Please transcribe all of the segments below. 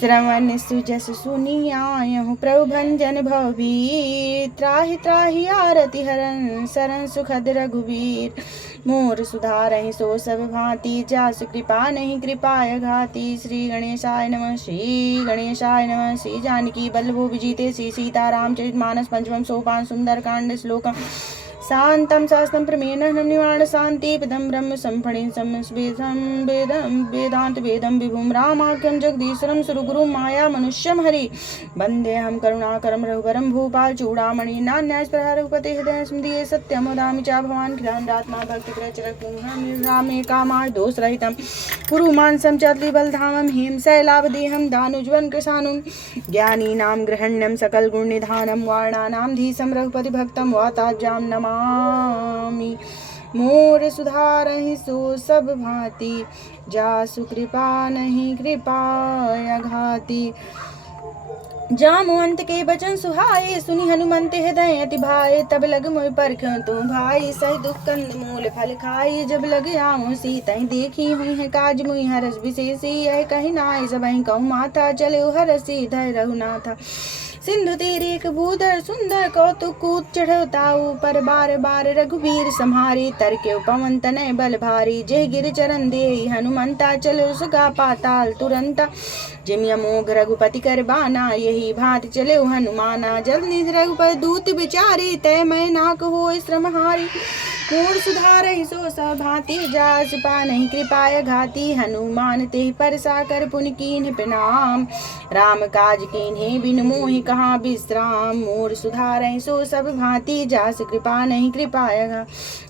श्रवण सुजस सुनियायहु प्रभु भंजन भवभीर। त्राहि त्राहि आरति हरन शरण सुखद रघुवीर। मोर सुधारहि सो सब भांति जासु कृपा नहीं कृपाय घाति। श्री गणेशाय नमः श्री गणेशाय नमः। श्री जानकी बल्लभो विजिते श्री सीतारामचरित मानस पंचमं सोपान सुंदर कांड श्लोकम शांतं शास्त्रं प्रमेयं निवारण शांति पदं ब्रह्म संफणिं वेदांत वेदं विभुं रामाख्यं जगदीश्वरं सुरगुरुं माया मनुष्यं हरि वन्देऽहं करुणाकरं रघुवरं भूपाल चूड़ामणि नान्यास्पृहा रघुपते हृदय स्मृतिये सत्यं वदामि च भवान् खिलान्द्रात्मा भक्तिप्रचरं रामे कामाय दोषरहितं कुरु मानसं च बलधामं हेम शैलावदेहं दानुज्वलं कृशानुं ज्ञानीनां गृहण्यं सकल गुणनिधानं वाणानां धीशं रघुपति भक्तं वाताज्यां नमा मोर सुधारहि सो सब भांति जासु कृपा नहीं कृपाय घाति। जामुअंत के बचन सुहाए सुनि हनुमंत हृदय अति भाए। तब लग मोहि परखं तुम भाई सहि दुख कंद मूल फल खाई। जब लग आऊँ सीतहि देखी हुई है काज मुहि हरस विशेषी। यह कही नाय सबहि कहूँ माथा चले हरसी धय रघुनाथा। सिंधु तीर एक बूदर सुंदर कौतुक कूद चढ़ो ताऊ पर बार बार रघुवीर सम्हारी। तरके पवन तनय बल भारी जय गिर चरण देहि हनुमंता। चलो सुगा पाताल तुरंता जिमिया मोघ रघुपति कर बाना। यही भांति चले हनुमाना जल निधि रघुपति दूत विचारी। तय मैं नाक हो श्रमहारी मोर सुधारहि सो सब भांति जासु पानहि कृपाय घाति। हनुमान तेहि परसा कर पुनि कीन्ह प्रणाम राम काज कीन्हे बिनु मोहि कहाँ विश्राम। मोर सुधारहि सो सब भांति जासु कृपा नहीं कृपाय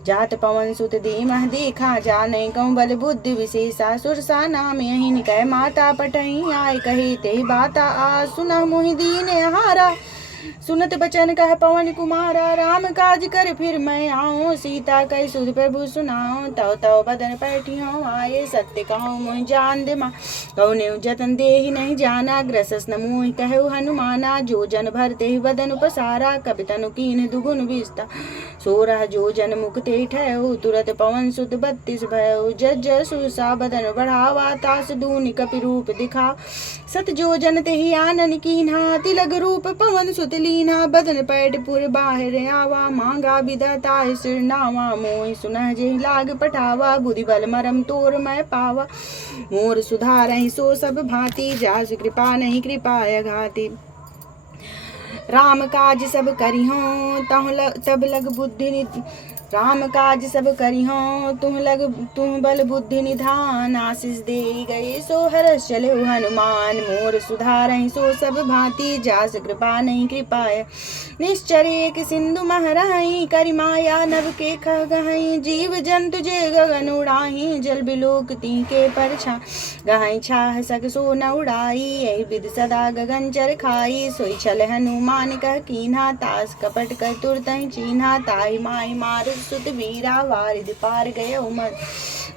जात पवन सुत दीमह देखा जाने कहूँ बल बुद्धि विशेषा। सुरसा नाम यही निकय माता पटही आय कही तेहि बाता आ सुनह मोहि दीन हारा। सुनत बचन कह पवन कुमारा राम काज कर फिर मैं आऊँ। सीता कह सुध प्रभु सुनाऊँ तव तव बदन पैठियों आए। सत्य कहूँ मोहि जान दे माँ कौने जतन देहि नहीं जाना। ग्रसस न मोहि कहु हनुमाना जो जन भर तेहि बदन उपसारा। कपितनु कीन्ह दुगुन विस्ता सोरह जो जन मुख तेहि ठहु। तुरत पवन सुत 32 भयउ जज सुसा बदन बढ़ावा। तास दूनि कपि रूप दिखा सत जो जन तेहि आनन कीन्हा। तिलक रूप पवन सुत लीना बदन पैठ पुर बाहिर आवा। मांगा विदता सिर नावा मोहि सुनह जेहि लाग पठावा। बुद्धि बल मरम तोर मैं पावा मोर सुधारहि सो सब भांति जासु कृपा नहीं कृपाय घाति। राम काज सब करिहों तब लग बुद्धि राम काज सब करिहों तुम बल बुद्धि निधान। आशीष दे गए सो हरस चले हनुमान। मोर सुधारहि सो सब भांति जास कृपा नहीं कृपाय। निश्चर एक सिंधु महरहि करि माया नभ के खगहि। जीव जंतु जे गगन उड़ाहि जल बिलोक तीके परछा गहै छाह सक सो न उड़ाई। यही विध सदा गगन चर खाई सोई छल हनुमान कह कीन्हा। तास कपट कर तुरतहि चीन्हा ताहि माहि मार सुत वीरा वारिद पार गए उमर।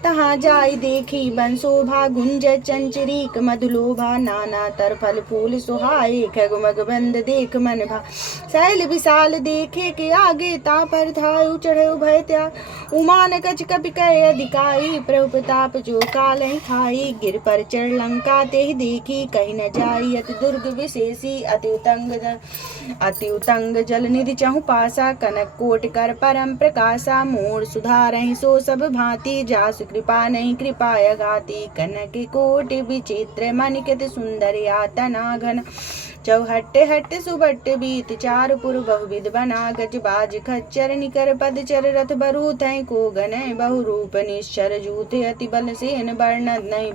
तहाँ जाई देखी बन शोभा गुंज चंचरीक मधुलोभा। नाना तर फल फूल सुहाए खगमग बंद देख मन भा। शैल विशाल देखे के आगे ता पर धायु चढ़े भय त्याग। उमान कच कपि कय अधिकाई प्रभु प्रताप जो काल खाई। गिर पर चढ़ लंका तेहि देखी कहीं न जाई अति दुर्ग विशेषी। अति उतंग जल निधि चहु पासा कनक कोट कर परम प्रकाशा। मोर सुधारहि सो सब भांति जासु कृपा नहीं कृपाय घाति। कनक कोट विचित्र मनिकत सुंदर यातना घन। चौहट्ट हट्ट सुबट्ट बीत चार पुर बहुविध बना। गज बाज खच्चर निकर पदचर रथ बरूथ को गनय बहु रूप निश्चर जूथ। अति बल सेन वर्णन नहीं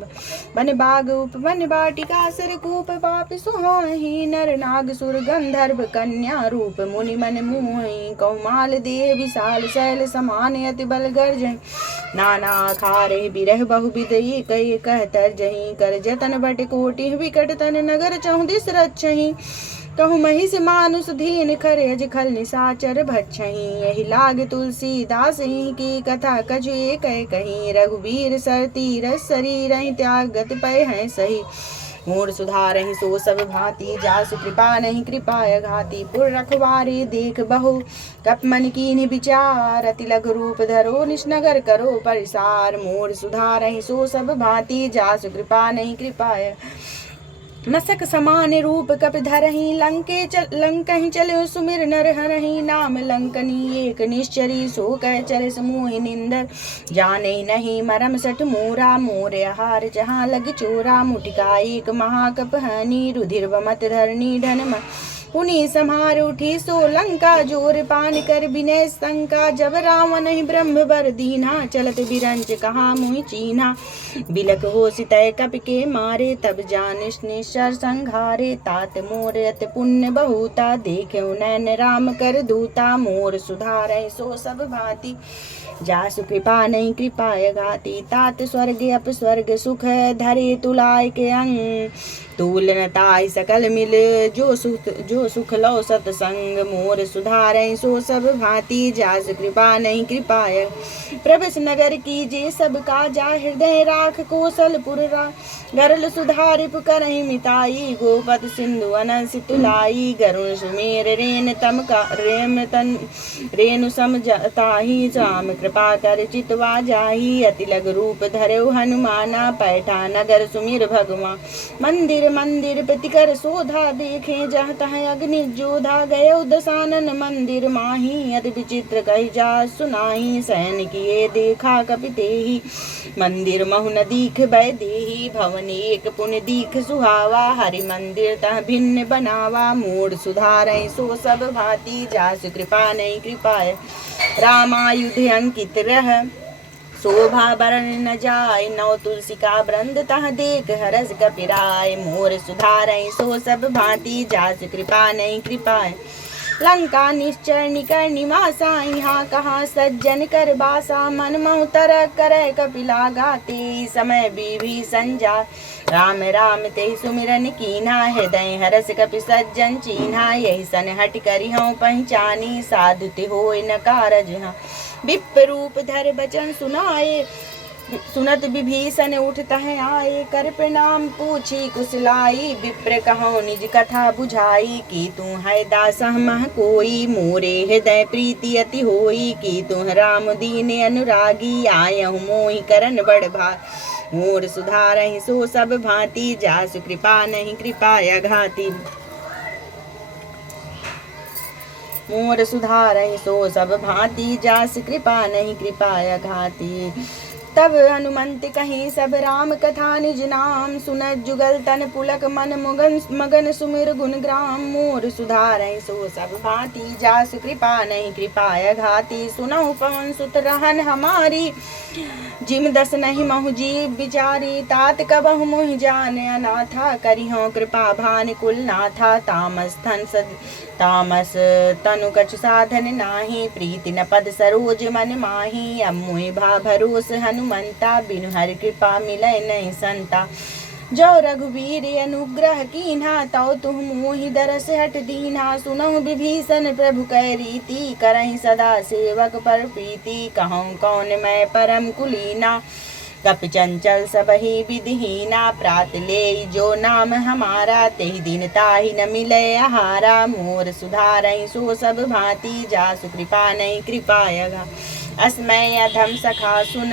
बन बाग उप बन बाटिका सर कूप। पाप सुहाहि नर नाग सुर गंधर्व कन्या रूप। मुनि मन मोहि कौमाल देह विशाल शैल समान। अति बल गर्जहि नाना खारे बिरह बहुविध एक कहतर जही। कर जतन बट कोटि विकट तन नगर चहुदिस रक्षहि। कहूँ महिष मानुष धीन खरेज खल निशाचर भक्षहि। यही लाग तुलसीदास की कथा कछु एक कहीं। रघुवीर सर तीरस शरीर त्यागत पय हैं सही। मोर सुधारहि सो सब भांति जासु कृपा नहीं कृपाय घाति। पुर रखवारे देख बहु कप मन कीन्ह विचार। अति लघु रूप धरो निशनगर करो परिसार। मोर सुधारहि सो सब भांति जासु कृपा नहीं कृपाय मसक समान रूप कपि धरहि लंकहि चलो सुमिर नर हरहि नाम लंकनी एक निश्चरी सो कह चर समूह निंदर जाने नहीं मरम सठ मोरा मोर आहार जहाँ लग चोरा मुटिका एक महाकप हनी रुधिर मत धरनी ढन पुनि संहार उठी सो लंका जोर पान कर विनय शंका जब रावण ही ब्रह्म बर दीना चलत बिरंच कहा मुहि चीना बिलक हो सितय कपि के मारे तब जानिश निश्चर संघारे तात मोर अति पुण्य बहुता देख्यो नैन राम कर दूता मोर सुधारै सो सब भांति जासु कृपा नहीं कृपाय घाती तात स्वर्ग अप स्वर्ग सुख धरे तुलाय के अंग तुलनताय सकल मिल जो सुख लो सतसंग मोर सुधारै सो सब भांति जास कृपा नहीं कृपाय प्रभस नगर की जे सब काजा हृदय राख कौशलपुर गरल सुधारिप करहि मिताई गोपद सिंधु अनंस तुलाई गरुण सुमेर रेन तम का रेम तन रेणु समझताही राम कृपा कर चितवा जाही अति लग रूप धरऊ हनुमाना पैठा नगर सुमिर भगवान मंदिर मंदिर प्रतिकर शोधा देखे जहता है अग्नि जोधा गये दसानन मंदिर माही अति विचित्र कही जा सुनाही सैन किए देखा कपिते ही मंदिर महु न दीख बै देही भवन एक पुण्य दीख सुहावा हरि मंदिर तह भिन्न बनावा मूड सुधारै सो सब भांति जासु कृपा नहीं कृपाय रामायुध अंकित रह शोभा बरन न जाय नौ तुलसी का वृंद तह देख हरस कपिराय मोर सुधारै सो सब भांति जासु कृपा नहीं कृपाय लंका निश्चर निकर निवासा यहाँ कहाँ सज्जन कर बासा मन महु तरह करे कपिला गाते समय विभीषण जा राम राम ते सुमिरन कीना हृदय हरस कपि सज्जन चीन्हा यही सन हट करी हूँ पहचानी साधु ते होय न कारज विप्र रूप धर बचन सुनाए सुनत विभीषण उठत है आए कर प्रणाम पूछी कुशलाई विप्र कहो निज कथा बुझाई कि तू है दास मह कोई मोरे हृदय प्रीति अति होई कि तू राम दीन अनुरागी आयहु मोहि करन बड़ भार मोर सुधारहि सो सब भांति जासु कृपा नहीं कृपाय घाती मोर सुधारहि सो सब भांति जास कृपा नहीं कृपाय घाती तब हनुमंत कहीं सब राम कथा निज नाम सुनत जुगल तन पुलक मन मगन सुमिर गुण ग्राम मोर सुधारै सो सब भांति जासु कृपा नहीं कृपाय घाती सुनहु पवन सुत रहन हमारी जिम दस नहीं महु जीव बिचारी तात कबहु मोहि जान अनाथा करिहो कृपा भान कुल नाथा तामस तनु कछु साधन नाही प्रीति न पद सरोज मन माही अब मोहि भा भरोस हनुमंता बिनु हरि कृपा मिलै नहीं संता जो रघुवीर अनुग्रह कीन्हा तौ तुम मोहि दरस हट दीन्हा सुनहु विभीषण प्रभु कै रीति करहि सदा सेवक पर प्रीति कहूँ कौन मैं परम कुलीना कपि चंचल सबहि विधिहीना प्रात ले जो नाम हमारा तेहि दिन ताहि न मिले आहारा मोर सुधारै सो सब भांति जासु कृपा नहीं कृपाय अस्मय अधम सखा सुन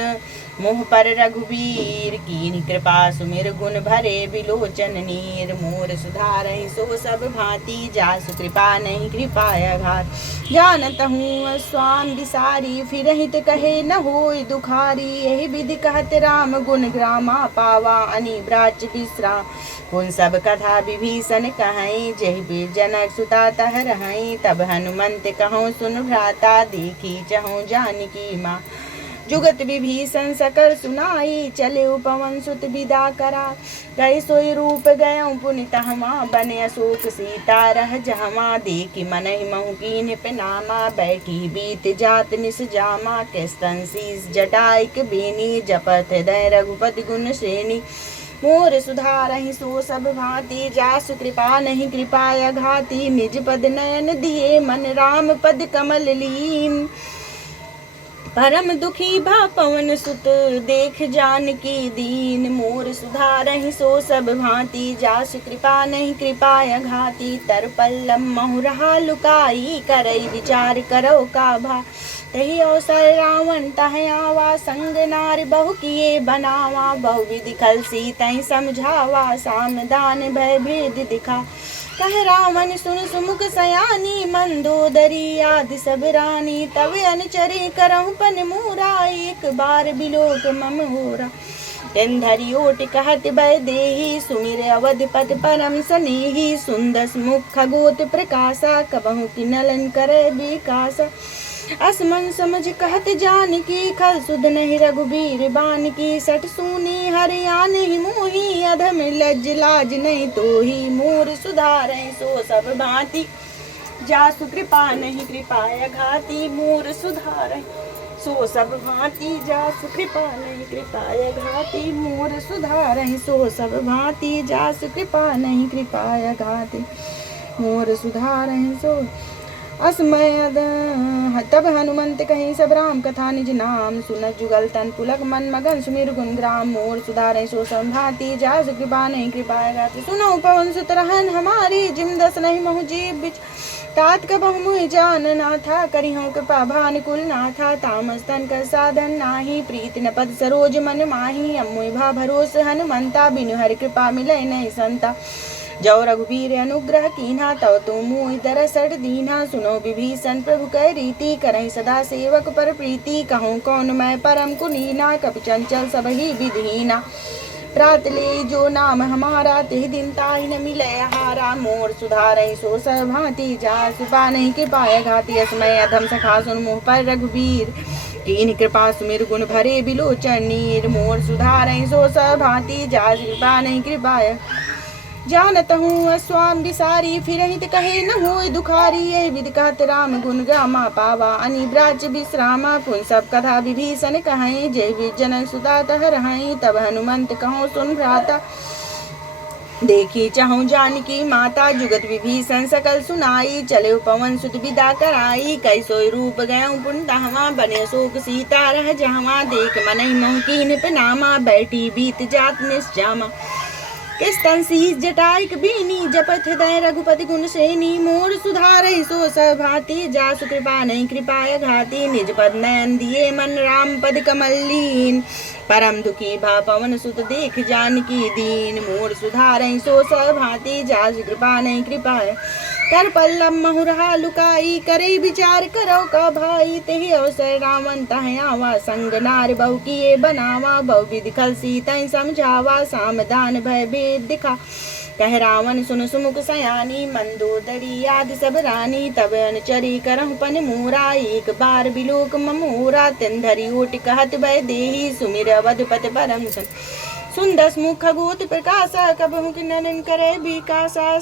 मुह पर रघुवीर कीन्हि कृपा सुमिर गुण भरे बिलोचन नीर मोर सुधारहि सो सब भांति जासु कृपा नहीं कृपाय घात जानत हूँ स्वान बिसारी फिरहित कहे न होय दुखारी यही विधि कहत राम गुण ग्रामा पावा अनिब्राच विश्राम उन सब कथा विभीषण कहीं जहि बीर जनक सुता तह रहीं तब हनुमंत कहूँ सुन भ्राता देखी चहूँ जानकी माँ जुगत विभीषण सकल सुनाई चले पवन सुत विदा करा गए सोई रूप गय पुनित हमा बने अशोक सीता रह जहमा देखी मनहि महु कीन्ह नामा बैठी बीत जात निस जामा केस्तन शीस जटाइक बेनी जपत हृदय रघुपति गुण श्रेणी मोर सुधारहि सो सब भांति जासु कृपा नहीं कृपाय घाती निज पद नयन दिए मन राम पद कमल लीन परम दुखी भा पवन सुत देख जानकी दीन, मोर सुधारहि सो सब भांति, जासु कृपा नहीं कृपाय घाति, तर पल्लम महु रहा लुकाई, करई विचार करो का भा, तही अवसर रावण तह आवा, संग नार बहु किए बनावा, बहु विधि खलसी तही समझावा, सामदान भय भेद दिखा, कह रावण सुन सुमुख सयानी, मंदोदरी आदि सब रानी, तब अनचरी करहु पन मूरा, एक बार बिलोक मम होरा, धरी ओट कहत भय देहि, सुमिर अवधपत परम सनेहि, सुंदस मुख खगोत प्रकाशा, कबहु किनलन करे विकासा, असमन समझ कहत जानकी, खल सुध नहीं रघुबीर बान की, सठ सूनी हरियाण ही मोही, अधम लज्ज लाज नहीं तोही, मोर सुधारै सो सब भांति, जासु कृपा नहीं कृपाय घाति, मोर सुधारै सो सब भांति, जासु कृपा नहीं कृपाय घाति, मोर सुधारै सो सब भांति, जासु कृपा नहीं कृपाय घाति, मोर सुधारै सो असमय तब हनुमंत कहीं सब राम कथा निज नाम, सुनत जुगल तन पुलक मन मगन सुमिर गुण ग्राम, मोर सुधारै सो संभाति, जास कृपा नहीं कृपाय गाति, सुनो पवन सुत रहन हमारी, जिम दस नहीं महु जीव बिच, तात कबहु मुहि जान ना था, करिहु कृपा भानुकुल ना था, तामस तन कर साधन नाही, प्रीति न पद सरोज मन माही, अमुहि भा भरोस हनुमंता, बिनु हरि कृपा मिलै नहीं संता, जो रघुबीर अनुग्रह कीन्हा, तव तुम मुहि दरसठ दीन्हा, सुनो विभीषण प्रभु कै रीति, करहि सदा सेवक पर प्रीति, कहूँ कौन मैं परम कुलीना, कपि चंचल सबहि विधीना, प्रात ले जो नाम हमारा, तिहि दिन ताहि न मिलै हारा, मोर सुधारै सो सब भांति, जासु कृपा नहीं कृपाय घाति, असमय अधम सखा सुन मुह पर रघुबीर, कीन्ह कृपा सुमिर गुण भरे बिलोचन नीर, मोर सुधारै सो सब भांति, जासु कृपा नहीं कृपाय, जानत हूँ अस्वाम बिसारी, फिरहित कहे न होय दुखारी, यही विधि कहत राम गुण गामा पावा, अनिब्राज विश्रामा, पुन सब कथा विभीषण कहें, जय विजन सुता तह रहें, तब हनुमंत कहो सुन भ्राता, देखी चाहूँ जानकी माता, जुगत विभीषण सकल सुनाई, चले पवन सुत विदा कराई, कैसोय रूप गयऊँ पुन तहवा, बने शोक सीता रह जहवा, देख मनहि मोह कीन्ह प्रणामा, बैठी बीत जात निश्चामा, किस तन शीस जटाइक बीनी, जपत हृदय रघुपति गुण सेनी, मोर सुधारै सो सब भांति, जासु कृपा नहीं कृपाय घाति, निज पद नयन दिए मन राम पद कमल लीन, परम दुखी भा पवन सुत देख जानकी दीन, मोर सुधारै सो सब भांति, जासु कृपा नहीं कृपाय, कर पल्लम महु रहा लुकाई, करे विचार करो का भाई, तेहि अवसर रावण तह आवा, संग नार बहु किए बनावा, बहु विधि खलसी तहि समझावा, सामदान भय भेद दिखा, कह रावण सुन सुमुख सयानी, मंदोदरी आदि सब रानी, तब अनचरी करहु पन मूरा, एक बार बिलोक ममोरा, धरी ओट कहत भय देहि, सुमिर अवधपत परम सन, सुंदस मुख खगोत प्रकाशा, कबहु किन्नन करे विकासा,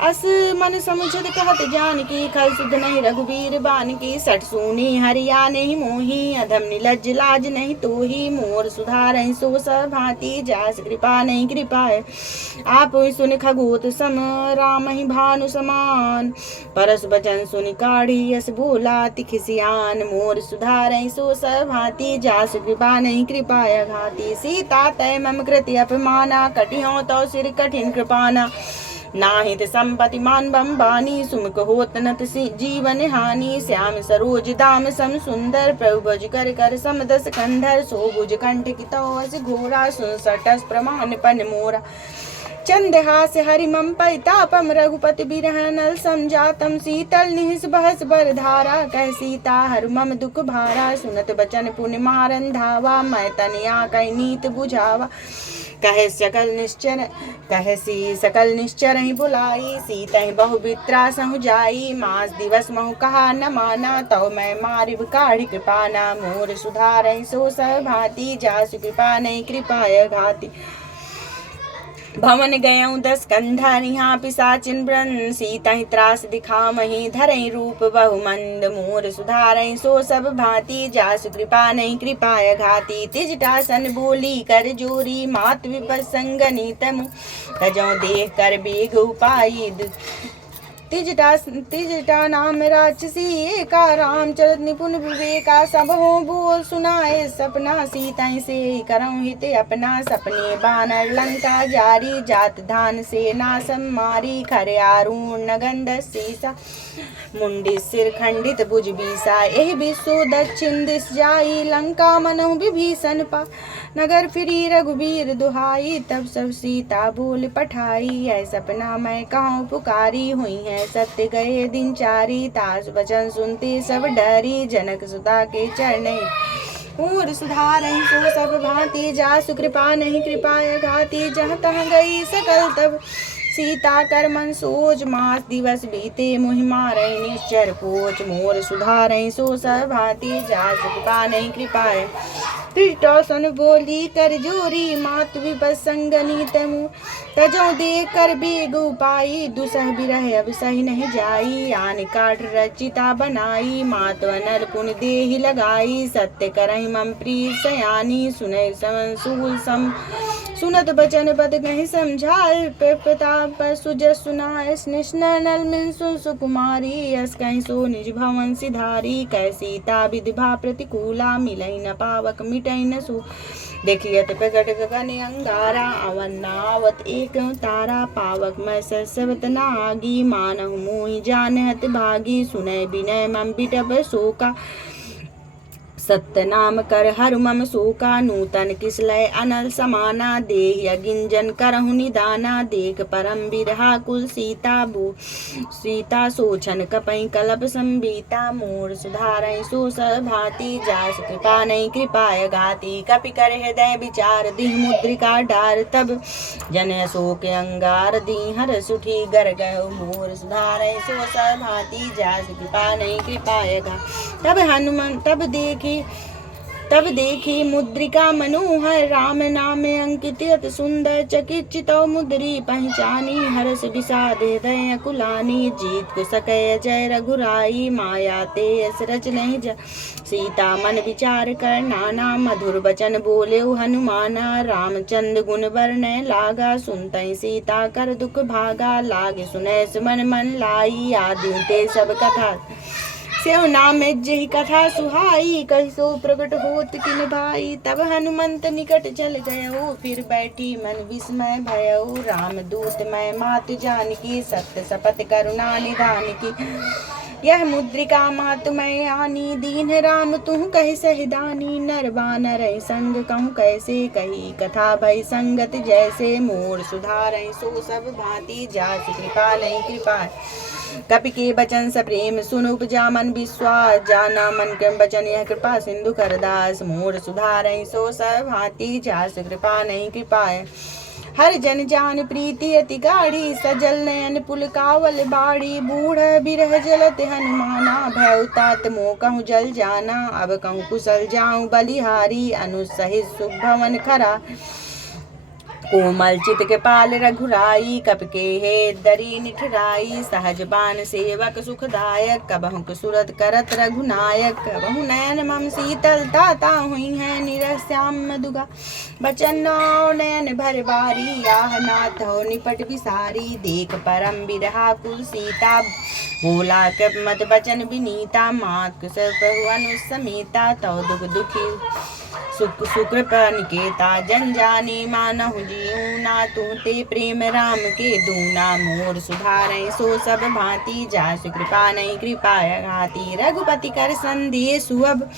अस मन समुझत कहत जानकी, खल सुध नहीं रघुबीर बान की, सठ सूनी हरिया नहीं मोही, अधम निलज्ज लाज नहीं तोही, मोर सुधारै सो सब भांति, जास कृपा नहीं कृपाय, आप सुन खगोत सम राम ही भानु समान, परस बचन सुन काढ़ी यस बोला तिखिसियान, मोर सुधारै सो सब भांति, जास कृपा नहीं कृपाय घाति, सीता तय मम कृति अपमाना, कटिहों तो सिर कठिन कृपाना, नाहित संपति मान बम बानी, सुमुख होत नत जीवन हानि, श्याम सरोज दाम सम सुंदर, प्रभु भज कर कर समदस कंधर, सो भुज कंठ की तोस घोरा, सुन सटस प्रमाण पन मोरा, चंदहास हरि मम परितापम, रघुपति बिरह नल समझातम, शीतल निहिस बहस बर धारा, कह सीता हर मम दुख भारा, सुनत बचन पुण्य मारन धावा, मैं तनिया कई नीत बुझावा, कहे सकल निश्चर ही बुलाई, सीता बहु बित्रा सहु जाई, मास दिवस महु कहा न माना, तो मैं मारिब काढ़ी कृपाना, मोर सुधारै सो सब भांति, जासु कृपा नहीं कृपाय घाति, भवन गयऊँ दस कंधा, निहा पिशाचिन ब्रन, सीता ही त्रास दिखामहि, धरई रूप बहुमंद, मोर सुधारै सो सब भांति, जासु कृपा नहीं कृपाय घाति, तिजटासन बोली कर जोरी, मात विपद संगनि तमु, तजौ देह कर बेग उपाई, तिजटा नाम राक्षसी एका, राम चरित निपुण विवेका, सब हो बोल सुनाए सपना, सीताई से करऊँ हित अपना, सपने बानर लंका जारी, जात धान से नासम मारी, खरे आरूण नगंध सीसा, मुंडी सिर खंडित भुज बीसा, एहि बिसो दक्षिण दिस जाई, लंका मनहु विभीषण पा, नगर फिरी रघुबीर दुहाई, तब सब सीता बोल पठाई, ऐ सपना मैं कहूँ पुकारी, हुई है सत्य गए दिन चारी, तास वचन सुनते सब डरी, जनक सुता के चरणे और सुधारहि सो सब भांति, जासु कृपा नहीं कृपाय घाती, जहाँ तहाँ गई सकल तब सीता कर मन सोच, मास दिवस बीते मुहि मारै निश्चर पोच, मोर सुधारहि सो सब भांति, जासु कृपा नहीं कृपाय सन बोली कर जोरी, मातु विपसंगनी तमु तजो देख कर बेगु पाई, दुसह बिरह अब सही नहीं जाई, आन काठ रचिता बनाई, मातु अनल पुन देहि लगाई, सत्य करहि मम प्रिय सयानी, सुनय सूल सम सुनत बचन पद कहीं समझाए, प्रताप सुजस सुनाय स्निष्णनल मिन सुकुमारी, यस कहीं सो निज भवन सिधारी, कै सीता विधिभा प्रतिकूला, मिलई न पावक मिटई न सु, देखियत प्रगट गगन अंगारा, अवन नावत एक तारा, पावक मैं ससवत नागी, मानहु मोहि जानहत भागी, सुनय बिनय मम बिटप शोका, सत्य नाम कर हर मम शोका, नूतन किसलय अनल समाना, देह अगिंजन करहु निदाना, देख परम बिरहा कुल सीता सोचन कपई कलप संबीता, मोर सुधारहि सो सब भांति, जास कृपा नहीं कृपाय घाती, कपि कर हृदय विचार दीह मुद्रिका डार, तब जन शोक अंगार दी हर सुठी गर गयो, मोर सुधारहि सो सब भांति, जास कृपा नहीं कृपाय घाती, तब देखी मुद्रिका मनोहर, राम नाम अंकित अति सुंदर, चकित चितौ मुद्री पहचानी, हर्ष विषाद हृदय कुलानी, जीत को सकय जय रघुराई, माया ते यस रच नहीं जा, सीता मन विचार कर नाना, मधुर बचन बोले हनुमाना, रामचंद्र गुण वर्णय लागा, सुनतई सीता कर दुख भागा, लागे सुनय सुमन मन लाई, आदि ते सब कथा स्यो नाम जही कथा सुहाई, कहि सो प्रकट होत किन भाई, तब हनुमंत निकट चल गयो, फिर बैठी मन विस्मय भयो, राम दूत मैं मात जानकी, सत्य सपथ करुणा निधान की, यह मुद्रिका मात मैं आनी, दीन राम तुह कहि सहिदानी, नर बानर संग कहूँ कैसे, कही कथा भई संगत जैसे, मोर सुधारहि सो सब भांति, जासु कृपा नहीं कृपा, कपि के बचन स प्रेम सुन उपजा मन विश्वास, जाना मन के बचन यह कृपा सिंधु करदास, मोर सुधारहि सो सब भांति, जासु कृपा नहीं कृपाय, हर जन जान प्रीति अति गाढ़ी, सजल नयन पुलकावल बाड़ी, बूढ़ बिरह जलत हनुमाना, भय तात मोह कहूँ जल जाना, अब कहूँ कुशल जाऊँ बलिहारी, अनुसहित सुख भवन खरा, कोमल चित के पाल रघुराई, कप के हे दरी निठराई, सहज बान सेवक सुखदायक, कबहु सुरत करत रघुनायक, कबहु नयन मम शीतल ताता, हुई है निरस श्याम मधुगा, बचन नाव नयन भर बारी, आह नाथ हो निपट विसारी, देख परम बिरहा कुल सीता, बोला कब मत बचन विनीता, मात अनुसमीता, तव दुख दुखी सुख सुकृप निकेता, जन जानी मानहु जीऊ ना, तू ते प्रेम राम के दूना, मोर सुधारहि सो सब भांति, जासु कृपा नहीं कृपाय घाती, रघुपति कर संदेश सुअब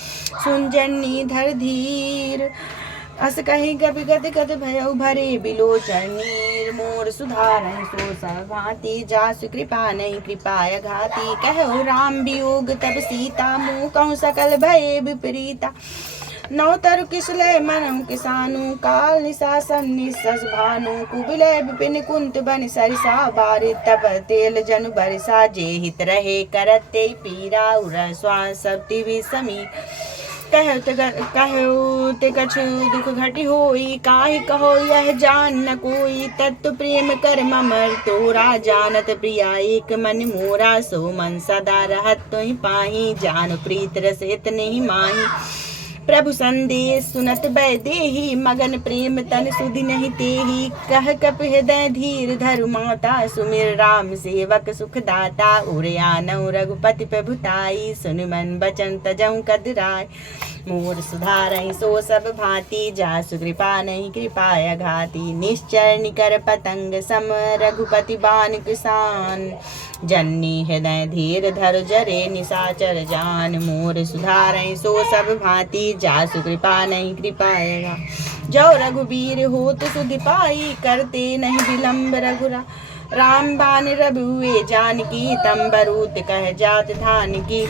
सुन जननी धर धीर, अस कही गति गति गति भयो भरे बिलोचन नीर, मोर सुधारहि सो सब भांति, जासु कृपा नहीं कृपाय घाती, कहो राम वियोग तब सीता, मुँह कहूँ सकल भये विपरीता, नवतर किसले मनहु किसानु, काल निशासन निशस भानु, कुबिलय विपिन कुंत बन सरिसा, बारि तब तेल जन बरिसा, जे हित रहे करत ते पीरा, उर श्वास सब तिवि समी, कहो ते कछु दुख घटी होई, काहि कहो यह जान न कोई, तत्व प्रेम कर ममर तोरा, जानत प्रिया एक मन मोरा, सो मन सदा रहत तुहि पाही, जान प्रीत रस इतने ही माही, प्रभु संदेश सुनत बैदेही, मगन प्रेम तन सुधि नहीं तेही। कह कप हृदय धीर धरु माता, सुमिर राम सेवक सुख दाता। उरे आनऊ रघुपति प्रभुताई, सुन मन बचन तजऊ कदराय। मोर सुधारहि सो सब भांति, जासु कृपा नहीं कृपाय घाति। निश्चर निकर पतंग सम, रघुपति बान किसान। जन्नी हृदय धीर धर जरे, निशाचर जान। मोर सुधारहि सो सब भांति, जासु कृपा नहीं कृपाय घाति। जो रघुबीर होत सुधि पाई, करते नहीं विलम्ब रघुरा। राम बान रघुए जानकी, तंबरूत कह जात धान की।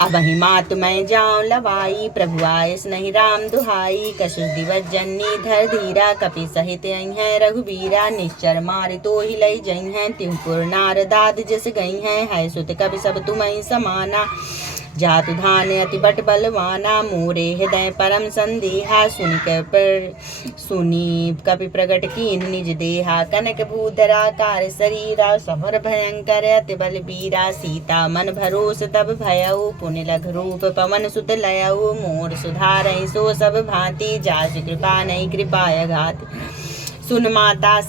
अब ही मात मैं जाऊं लवाई, प्रभु आयस नहीं राम दुहाई। कछु दिवस जन्नी धर धीरा, कपि सहित आई है रघुबीरा। निश्चर मार तो ही लई जई हैं, त्योपुर नारदाद जस गई हैं। है सुत कवि सब तुम्हें समाना, जातु धान अति बट बलवाना। मोरे हृदय परम संदेहा, सुनी कपि प्रगट कीन निज देहा। कनक भूधरा कार शरीरा, समर भयंकर अति बल बीरा। सीता मन भरोस तब भयऊ, पुण्य लघु रूप पवन सुत लयऊ। मोर सुधारहि सो सब भांति, जासु कृपा नहीं कृपाय घाति। सुन माता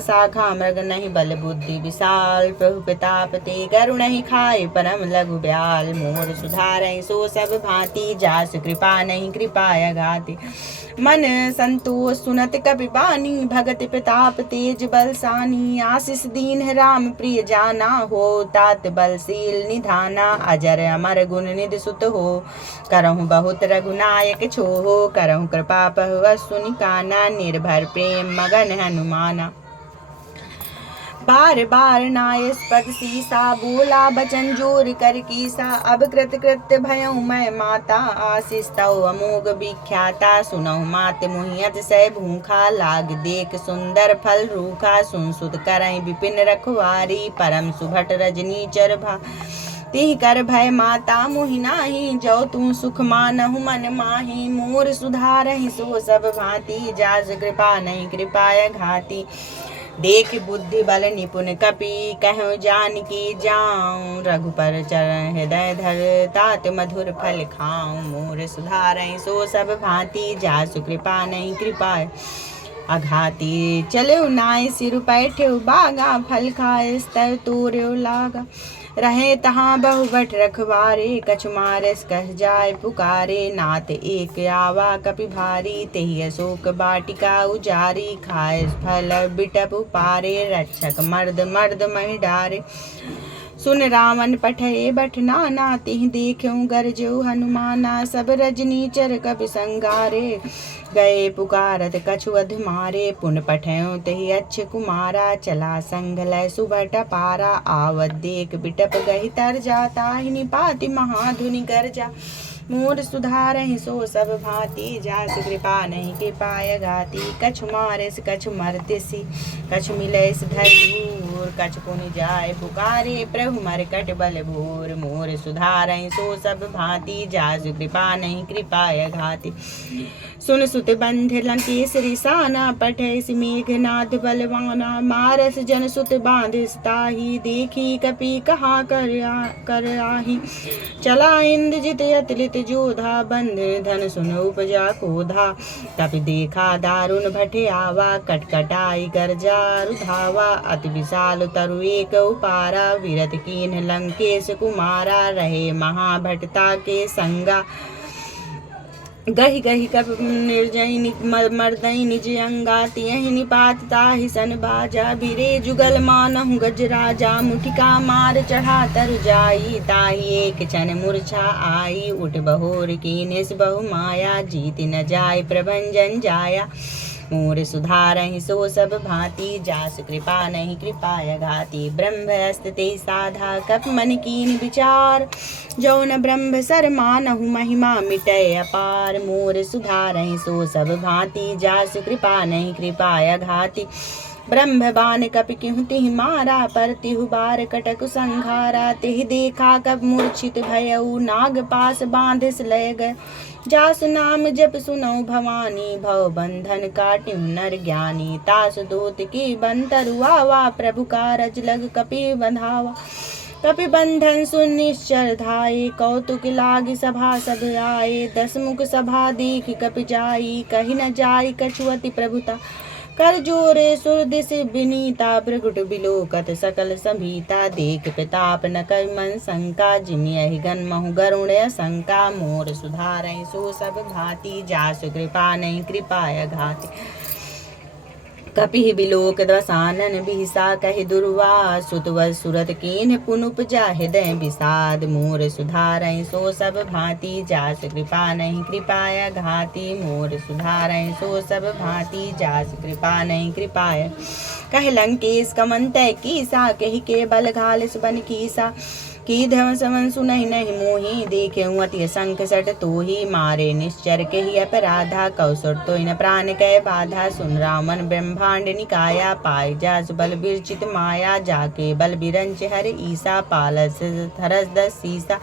शाखा मृग नहीं बल बुद्धि विशाल। प्रभु प्रताप ते गरु नहीं खाए, परम लघु ब्याल। मोर सुधारहि सो सब भांति, जासु कृपा नहीं कृपाय घाति। मन संतोष सुनत कपि बानी, भगत प्रताप तेज बलसानी। आशीष दीन है राम प्रिय जाना, हो तात बलशील निधाना। अजर अमर गुण निधि सुत हो, करहु बहुत रघुनायक छोहो। करहु कृपा पहु सुनि काना, निर्भर प्रेम मगन हनुमाना। बार बार नायस पद सीसा, बोला बचन जोर कर कीसा। अब कृत कृत्य भयऊ मैं माता, आशीष तव अमोघ विख्याता। सुनहु मात मुहियत सह भूखा, लाग देख सुंदर फल रूखा। सुन सुत करहि विपिन रखवारी, परम सुभट रजनी चर भा। तिह कर भय माता मोहि नाही, जो तू सुख मानहु मन माही। मोर सुधारहि सो सब भांति, जासु कृपा नहीं कृपाय घाति। देख बुद्धि बल निपुण कपि, कहूँ जानकी जाऊं। रघुपर चरण हृदय धर, तात मधुर फल खाऊं। मोर सुधारहि सो सब भांति, जासु कृपा नहीं कृपाय अघाति। चलो नाय सिर पैठ्यो बागा, फल खाए स्तर तोर्यो लागा। रहे तहाँ बहुबट रखवारे, कछु मारस कह जाय पुकारे। नाथ एक आवा कपि भारी, तेहि अशोक बाटिका उजारी। खाए फल बिटप पारे, रक्षक मर्द मर्द महि डारे। सुन रावण पठे बठ नाना, तिहि देखऊँ गरजऊ हनुमाना। सब रजनीचर कपि संगारे, गए पुकारत कछु अधमारे। पुन पठेऊ तहि अच्छ कुमारा, चला संग लय सुबट पारा। आवत देख बिटप गहि तर जाता, हिनि पाति महाधुनि गर्जा। मोर सुधारहि सो सब भांति, जासु कृपा नहीं कृपाय घाति। कछु मारेस कछु मरतिसि, कछु मिलैस धर दूर। कछु पुनि जाय पुकारे, प्रभु मरकट बल भूर। मोर सुधारहि सो सब भांति, जासु कृपा नहीं कृपाय घाति। सुन सुत बंध लंकेश रिसाना, पठैसि मेघनाद बलवाना। मारस जन सुत बांधिस ताहि, देखी कपि कहा कर आहि। चला इंद्रजित अतुलित जोधा, बंध धन सुन उपजा कोधा। कपि देखा दारुण भटे आवा, कटकटाई गर्जा रुधावा। अति विशाल तरु एक उपारा, विरत कीन्ह लंकेश कुमारा। रहे महाभटता के संगा, गहि गहि कप निर्जय मर्दई निज अंगा। तियहि निपात ताहि सन बाजा, बिरे जुगल मानहु गजराजा। मुठिका मार चढ़ा तरु जाई, ताहि एक क्षण मूर्छा आई। उठ बहोर कीनिस बहु माया, जीत न जाय प्रभंजन जाया। मोर सुधारहि सो सब भांति, जासु कृपा नहीं कृपाय घाति। ब्रह्मस्त ते साधा कप मन कीन विचार, जो न ब्रह्म सर मानहु महिमा मिटय अपार। मोर सुधारहि सो सब भांति, जासु कृपा नहीं कृपाय घाति। ब्रह्म बान कपि किहु तिहि मारा, पर तिहु बार कटक संघारा। तिहि देखा कप मूर्छित भयऊ, नाग पास बांधिस लय गए। जासु नाम जप सुनऊ भवानी, भव बंधन काटिहु नर ज्ञानी। तासु दूत की बंतरु आवा, प्रभु कारज लग कपि बंधावा। कपि बंधन सुनिश्चर धाये, कौतुक लाग सभा सब आए। 10 मुख सभा देख कपि जाई, कही न जाई कछुअति प्रभुता। कर जोरे सुर दिस विनीता, भृगुट बिलोकत सकल संभीता। देख प्रताप न कर मन शंका, जिमि यहि गन्महु गरुण शंका। मोर सुधारै सो सब भांति, जासु कृपा नहीं कृपाय घाति। कपिहि बिलोक दसानन बिहिसा, कहि दुर्वास सुतवस सुरत कीन्ह पुन उपजा हृदय विषाद। मोर सुधारै सो सब भांति, जास कृपा नहीं कृपाय घाति। मोर सुधारै सो सब भांति, जास कृपा नहीं कृपाय। कह लंकेश कमंतै कीसा, कहि के बल घाल सुबन कीसा। की धम समन सुनहि नहीं मोहि, देखे अति शंख सट तोहि। मारे निश्चर केहि अपराधा, कौसर तो न प्राण कै बाधा। सुन रामन ब्रह्मांड निकाया, पाय जास बल विरचित माया। जाके बल बिरंच हर ईसा, पालस धरस 10 सीसा।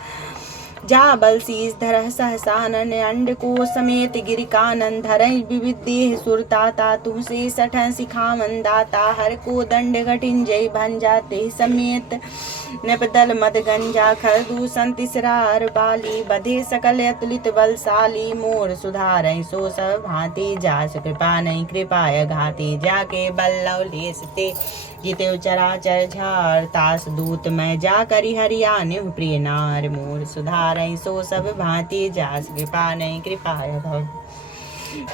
जा बल शीस धर सहसानन, अंड को समेत गिर कानन। धरई विविध देह सुरताता, तुमसे सठन सिखावन दाता। हर को दंड कठिन जय भंजा, ते समेत नपदल मद गंजा। खर दूषण तिसरार बाली, बधे सकल अतुलित बलशाली। मोर सुधारै सो सब भांति, जास कृपा नहीं कृपाय घाति। जाके बल लवलेस ते, जिते चराचर झार। तास दूत मैं जा करि हरियाणु प्रिय नार। मोर सुधारै सो सब भांति, जास कृपा नहीं कृपाय भव।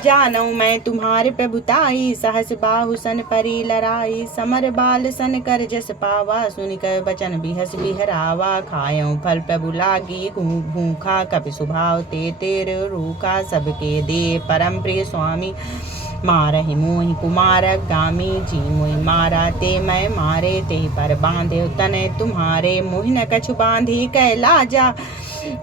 जानौ मैं तुम्हारे प्रभुताई, सहस बाहु सन परी लराई। समर बाल सन कर जस पावा, सुनि कर बचन बिहस बिहरावा। खायौ फल प्रभु लागी भूखा, कपि सुभाव ते तेर रूखा। सबके दे परम प्रिय स्वामी, मारहि मोहि कुमार गामी। जी मोहि मारा ते मैं मारे, ते पर बांधे तने तुम्हारे। मोहि न कछु बांधी कैलाजा,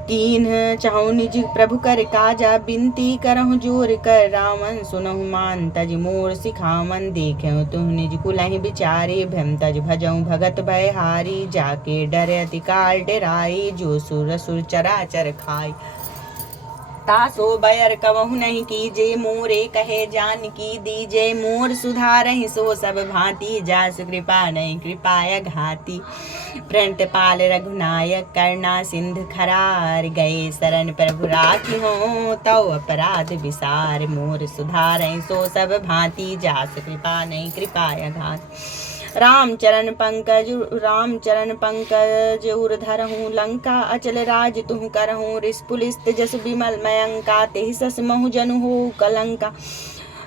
कीन चाहु निज प्रभु कर काजा। बिनती करहु जोर कर रामन, सुनहु मान तज मोर सिखावन। देखहु तुह निज कुलहि बिचारी, भ्रम तज भजहु भगत भयहारी। जाके डर अति काल डराई, जो सुर सुर चराचर खाई। तासो बैर कवहु नहीं कीजे, मोरे कहे जानकी दीजे। मोर सुधारहि सो सब भांति, जास कृपा नहीं कृपाय घाति। प्रणत पाल रघुनायक, करुणा सिंधु खरार। गए शरण प्रभु राखी हो, तव अपराध विसार। मोर सुधारहि सो सब भांति, जास कृपा नहीं कृपाय घाति। राम चरण पंकज उर धरहूँ, लंका अचल राज तुह करहूँ। रिसपुलिस्त जस विमल मयंका, तेहि सस महु जनु हो कलंका।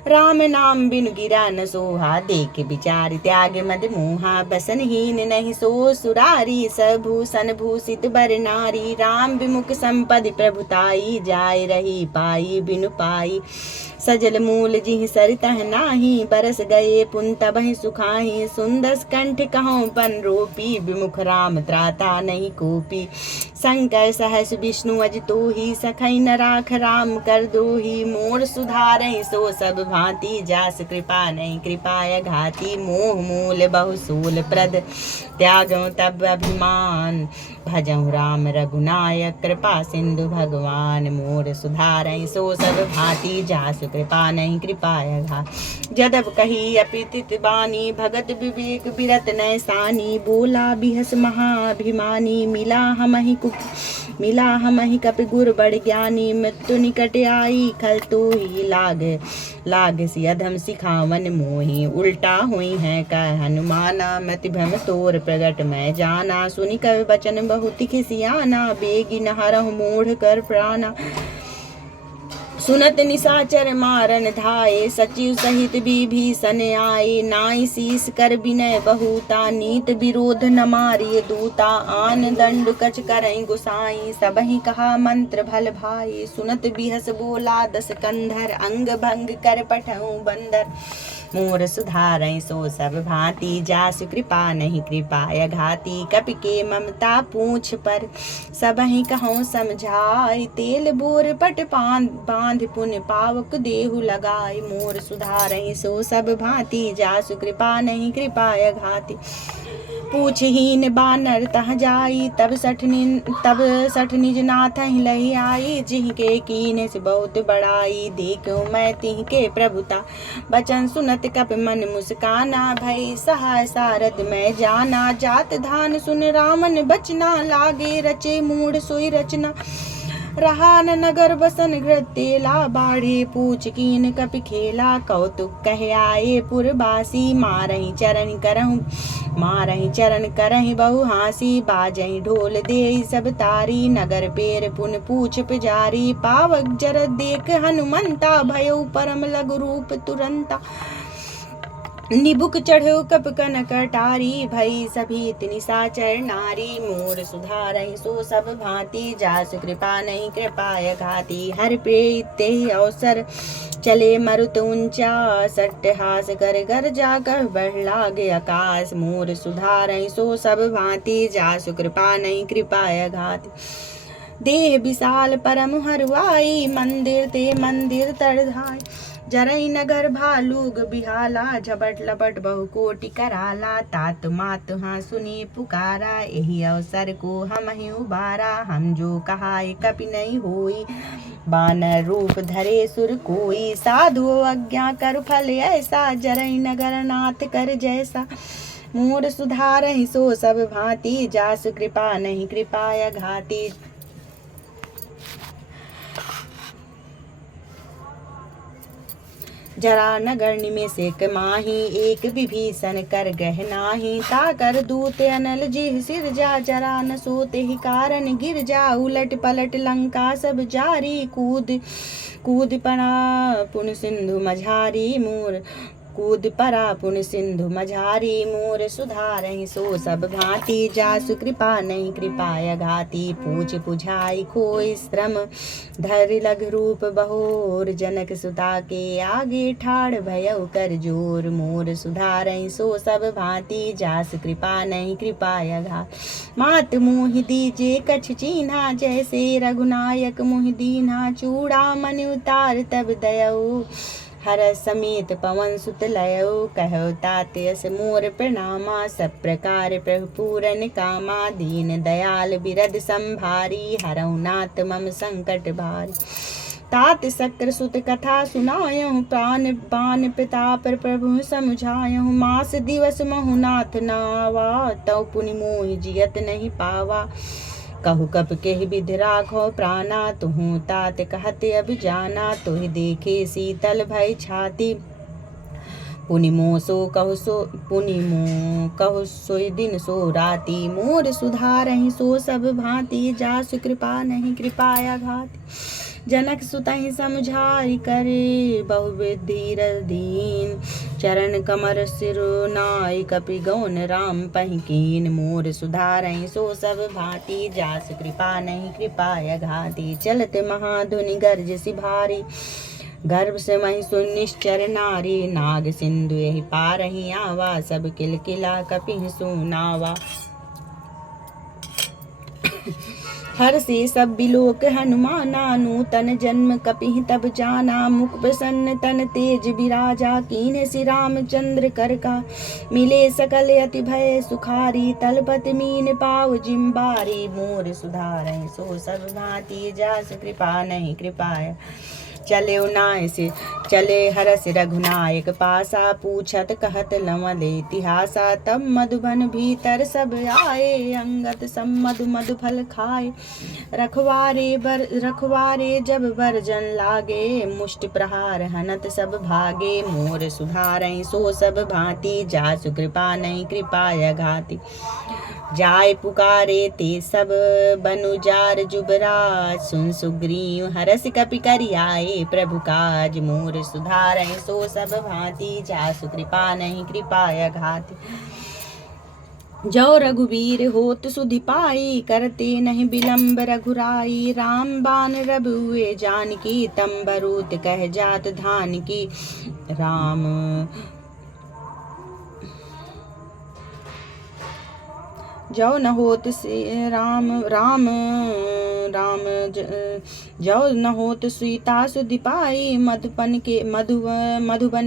राम नाम बिनु गिरा न सोहा, देख विचार त्याग मद मोहा। बसनहीन नहीं सो सुरारी, सभूषण भूषित बर नारी। राम विमुख संपदि प्रभुताई, जाय रही पाई बिनु पाई। सजल मूल जिह सरितह नाही, बरस गए पुन तबहि सुखाही। सुंदस कंठ कहूँ पन रोपी, विमुख राम त्राता नहीं कोपी। शंकर सहस विष्णु अज तोहि, सखै न राख राम कर दोहि। मोर सुधारहि सो सब भांति, जास कृपा नहीं कृपाय घाति। मोह मूल बहुसूल प्रद, त्यागं तब अभिमान। भजहु राम रघुनायक, कृपा सिंधु भगवान। मोर सुधारहि सो सब भांति, जास कृपा नहीं कृपाय घाति। जदव कही अपितित बानी, भगत विवेक बिरत नैसानी। बोला बिहस महाभिमानी, मिला हमहि कपि गुर बड़ ज्ञानी। मृत्यु निकट आई, खल तो ही लाग सि अधम सिखावन मोहि। उल्टा हुई है कह हनुमाना, मति भ्रम तोर प्रगट मैं जाना। सुनि कवि बचन बहुत खिसियाना, बेगी नहरहु मूढ़ कर प्राणा। सुनत निशाचर मारन धाये, सचिव सहित विभीषण आए। नाई शीस कर विनय बहुता, नीत विरोध न मारिय दूता। आन दंड कछ करई गुसाई, सबहि कहा मंत्र भल भाई। सुनत बिहस बोला 10 कंधर, अंग भंग कर पठहु बंदर। मोर सुधारहि सो सब भांति, जासु कृपा नहीं कृपाय घाति। कपि के ममता पूछ पर, सबहि कहूँ समझाई। तेल बोर पट बांध पुन पावक देहु लगाई। मोर सुधारहि सो सब भांति, जासु कृपा नहीं कृपाय घाति। पूछहीन बानर तह जाई, तब सठ निज नाथ लही आई। जिहके कीने से बहुत बड़ाई, देखूं मैं तिहके प्रभुता। बचन सुनत कप मन मुस्काना, भई सहाय सारद मैं जाना। जात धान सुन रामन बचना, लागे रचे मूढ़ सोई रचना। रहा न नगर बसन तेला, बाढ़े पूछ कीन कपि खेला। कौतुक कह आए पुरबासी, मारहि चरण करहि बहु हासी। बाजहि ढोल देई सब तारी, नगर पेर पुन पूछ पुजारी। पावक जर देख हनुमंता, भयउ परम लघु रूप तुरंता। निबुक चढ़ो कप कनक टारी, भई सभी निशाचर नारी। मोर सुधारहि सो सब भांति, जासु कृपा नहीं कृपाय घाती। हर प्रेत अवसर चले मरुत ऊंचा, सट्टहास कर गर जाकर बढ़ लागे आकाश। मोर सुधारहि सो सब भांति, जासु कृपा नहीं कृपाय घाती। देह विशाल परम हरवाई, मंदिर ते मंदिर तरधाई। जरई नगर भालूग बिहाला, झपट लपट बहु कोटि कराला। तात मात हाँ सुनी पुकारा, यही अवसर को हम ही उबारा। हम जो कहाई कपि नहीं होई, बानर रूप धरे सुर कोई। साधु आज्ञा कर फल ऐसा, जरई नगर नाथ कर जैसा। मोर सुधारहि सो सब भांति, जासु कृपा नहीं कृपाय घाती। जरा नगर निमेषेक माही, एक विभीषण कर गह नाही। ताकर दूत अनल जिह सिर जा, जरा न सोते ही कारण गिर जा। उलट पलट लंका सब जारी, कूद पड़ा पुन सिंधु मझारी। मोर सुधारहि सो सब भांति, जासु कृपा नहीं कृपाय घाती। पूछ पुझाई खोई श्रम, धर लघु रूप बहोर। जनक सुता के आगे ठाड़ भयउ कर जोर। मोर सुधारहि सो सब भांति, जासु कृपा नहीं कृपाय घाती। मात मोहि दीजे कछ चीन्हा, जैसे रघुनायक मोहि दीन्हा। चूड़ा मन उतार तब दयऊ, हर समेत पवन सुत लयऊ। कहो तात यस मोर प्रणामा, सब प्रकार प्रभु पूरन कामा। दीन दयाल बिरद संभारी, हरऊ नाथ मम संकट भारी। तात शक्र सुत कथा सुनायहु, प्राण बान प्रताप प्रभु समुझायहु। मास दिवस महु नाथ नावा, तौ पुनि मोहि जियत नहीं पावा। कहु कप केहि विधि राखो प्राणा, तुहु तात कहत अब जाना। तुहि देखे शीतल भय छाती, पुनि मोह कहु सोई दिन सो राती। मोर सुधारहि सो सब भांति, जासु कृपा नहीं कृपाय घाती। जनक सुतहि समझाई करे, बहुविधि दीन। चरण कमर सिर नाई, कपि गौन राम पहि कीन। मोर सुधारहि सो सब भांति, जासु कृपा नहीं कृपाय घाती। चलत महाधुनि गर्ज सि भारी, गर्भ से मही सुन निश्चर नारी। नाग सिंधु यही पारहि आवा, सब किलकिला कपिहि सुनावा। हर से सब बिलोक हनुमाना, नूतन जन्म कपिहि तब जाना। मुख प्रसन्न तन तेज बिराजा, कीन्हे सि रामचंद्र कर का। मिले सकल अति भय सुखारी, तलपत मीन पाव जिम्बारी। मोर सुधारहि सो सब भांति, जासु कृपा नहीं कृपाय। चले हरस रघुनायक पासा, पूछत कहत लमल इतिहासा। तब मधुबन भीतर सब आए, अंगत सम्मधु मधु फल खाए। रखवारे जब बरजन लागे, मुष्टि प्रहार हनत सब भागे। मोर सुधारहि सो सब भांति, जासु कृपा नहीं कृपाय घाती। जाय पुकारे ते सब बनुजार जुबराज, सुन सुग्रीव हरस कपि करि आए प्रभु काज। मोर सुधारहि सो सब भांति, जासु कृपा नहीं कृपाय घाती। जो रघुवीर होत सुधि पाई, करते नहीं विलम्ब रघुराई। राम बान रबुए जानकी, तंबरूत कह जात धान की। जो न होत से राम जो न होत सीता सुधि पाई, मधुबन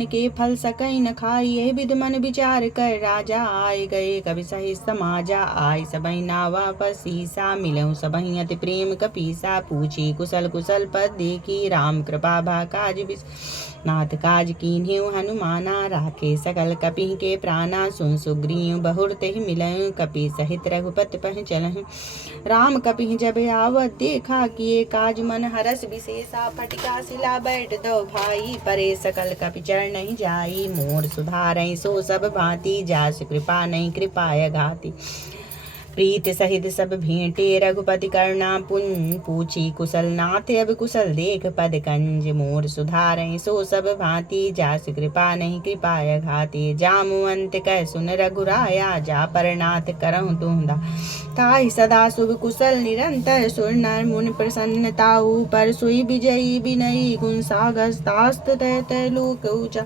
के फल सकई न खाई। यह विध मन विचार कर राजा, आए गए कवि सही समाजा। आय सबहि नावा पसीसा, मिलऊँ सबहि अति प्रेम कपीसा। पूछी कुशल कुशल पद देखी, राम कृपा भा काज नाथ काज कीन्ह्यु हनुमाना। राखे सकल कपि के प्राणा, सुन सुग्रीव बहुर तेहि मिलऊँ। कपि सहित रघुपति पहुँ चलहुँ, राम कपि जब आवत देखा। किए काज मन हरस विशेषा, फटिका शिला बैठ दो भाई। परे सकल कपि चरणहि जाई, मोर सुधारहि सो सब भांति। जासु कृपा नहीं कृपाय घाति, प्रीत सहित सब भेंटे। रघुपति करना पुन पूछी, कुशल नाथ अब कुशल देख पद कंज। मोर सुधारहि सो सब भांति, जासु कृपा नहीं कृपाय घाति। जामुअंत कह सुन रघुराया, जा पर नाथ करहु तुंदा। ताहि सदा शुभ कुशल निरंतर, सुर नर मुनि प्रसन्नताऊ पर। सोई विजयी विनयी गुण सागर, तास्त तय लोक ऊंचा।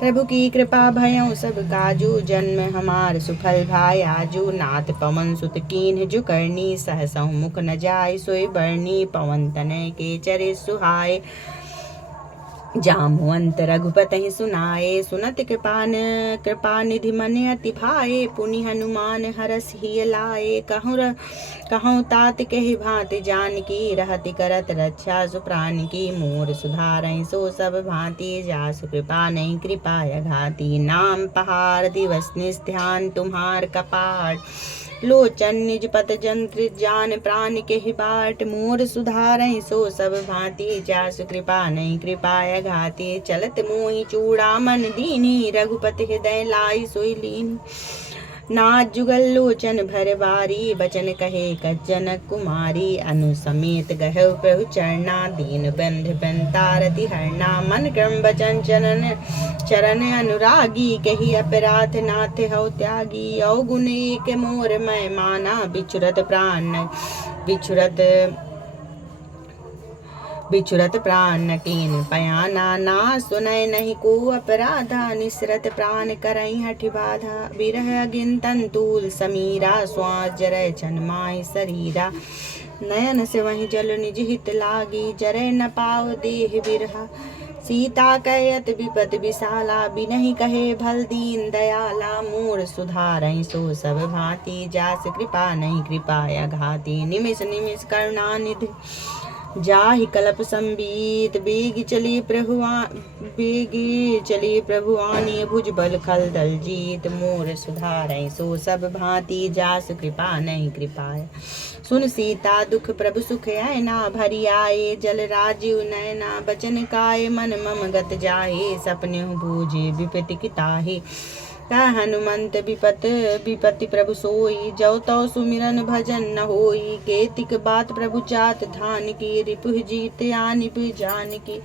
प्रभु की कृपा भयउ सब काजू, जन्म हमार सुफल भाय आजू। नाथ पवन सुत कीन्ह जो करनी, सहसहु मुख न जाय सोई बरनी। पवन तनय के चरे सुहाय, जामुअंत रघुपति सुनाए। सुनत कृपा निधि मन अति भाए, पुनि हनुमान हरस हिय लाए। कहूँ तात कहि भांति जानकी, रहति करत रक्षा सुप्राण की। मोर सुधारहि सो सब भांति, जासु कृपा नहीं कृपाय घाति। नाम पहाड़ दिवस निज ध्यान, तुम्हार कपाट लोचन निज पत जंत्र जान। प्राण के बाट, मोर सुधारहि सो सब भांति। जासु कृपा नहीं कृपाय घाति। चलत मोहि चूड़ामन दीनी, रघुपति हृदय लाई सोई लीन। नाथ जुगल लोचन भर बारी, बचन कहे कज्जनक कुमारी। अनुसमेत गहव प्रभु चरना, दीन बंध बंतारति हरना। मन क्रम बचन चरण अनुरागी, कही अपराध नाथ हौ त्यागी। अवगुण एक मोर मैं माना, बिछुरत प्राण कीन पयाना। ना सुनय नहीं को अपराधा, निसरत प्राण करई हठि बाधा। बिरह अगिन तूल समीरा, श्वास जरय छन माहि शरीरा। नयन से वही जल निज हित लागी, जरय न पाव देह बिरहा। सीता कहत विपत विशाला, बिनहि कहे भल दीन दयाला। मोर सुधारहि सो सब भांति, जास कृपा नहीं कृपाय घाति। निमिष निमिष करुणा निधि, जाहि कल्प संबीत। बेगी चली प्रभुआनी, भुज बल खल दल जीत। मोर सुधारहि सो सब भांति, जास कृपा नहीं कृपाय। सुन सीता दुख प्रभु सुख ऐना, भरी आए जल राजीव नैना। बचन काय मन मम गत जाहे, सपनेहु बूझे विपति किताहे। हनुमंत विपति प्रभु सोई, जो तो सुमिरन भजन न होई। केतिक बात प्रभु जात धान की, रिपुह जीत आनिप जान की।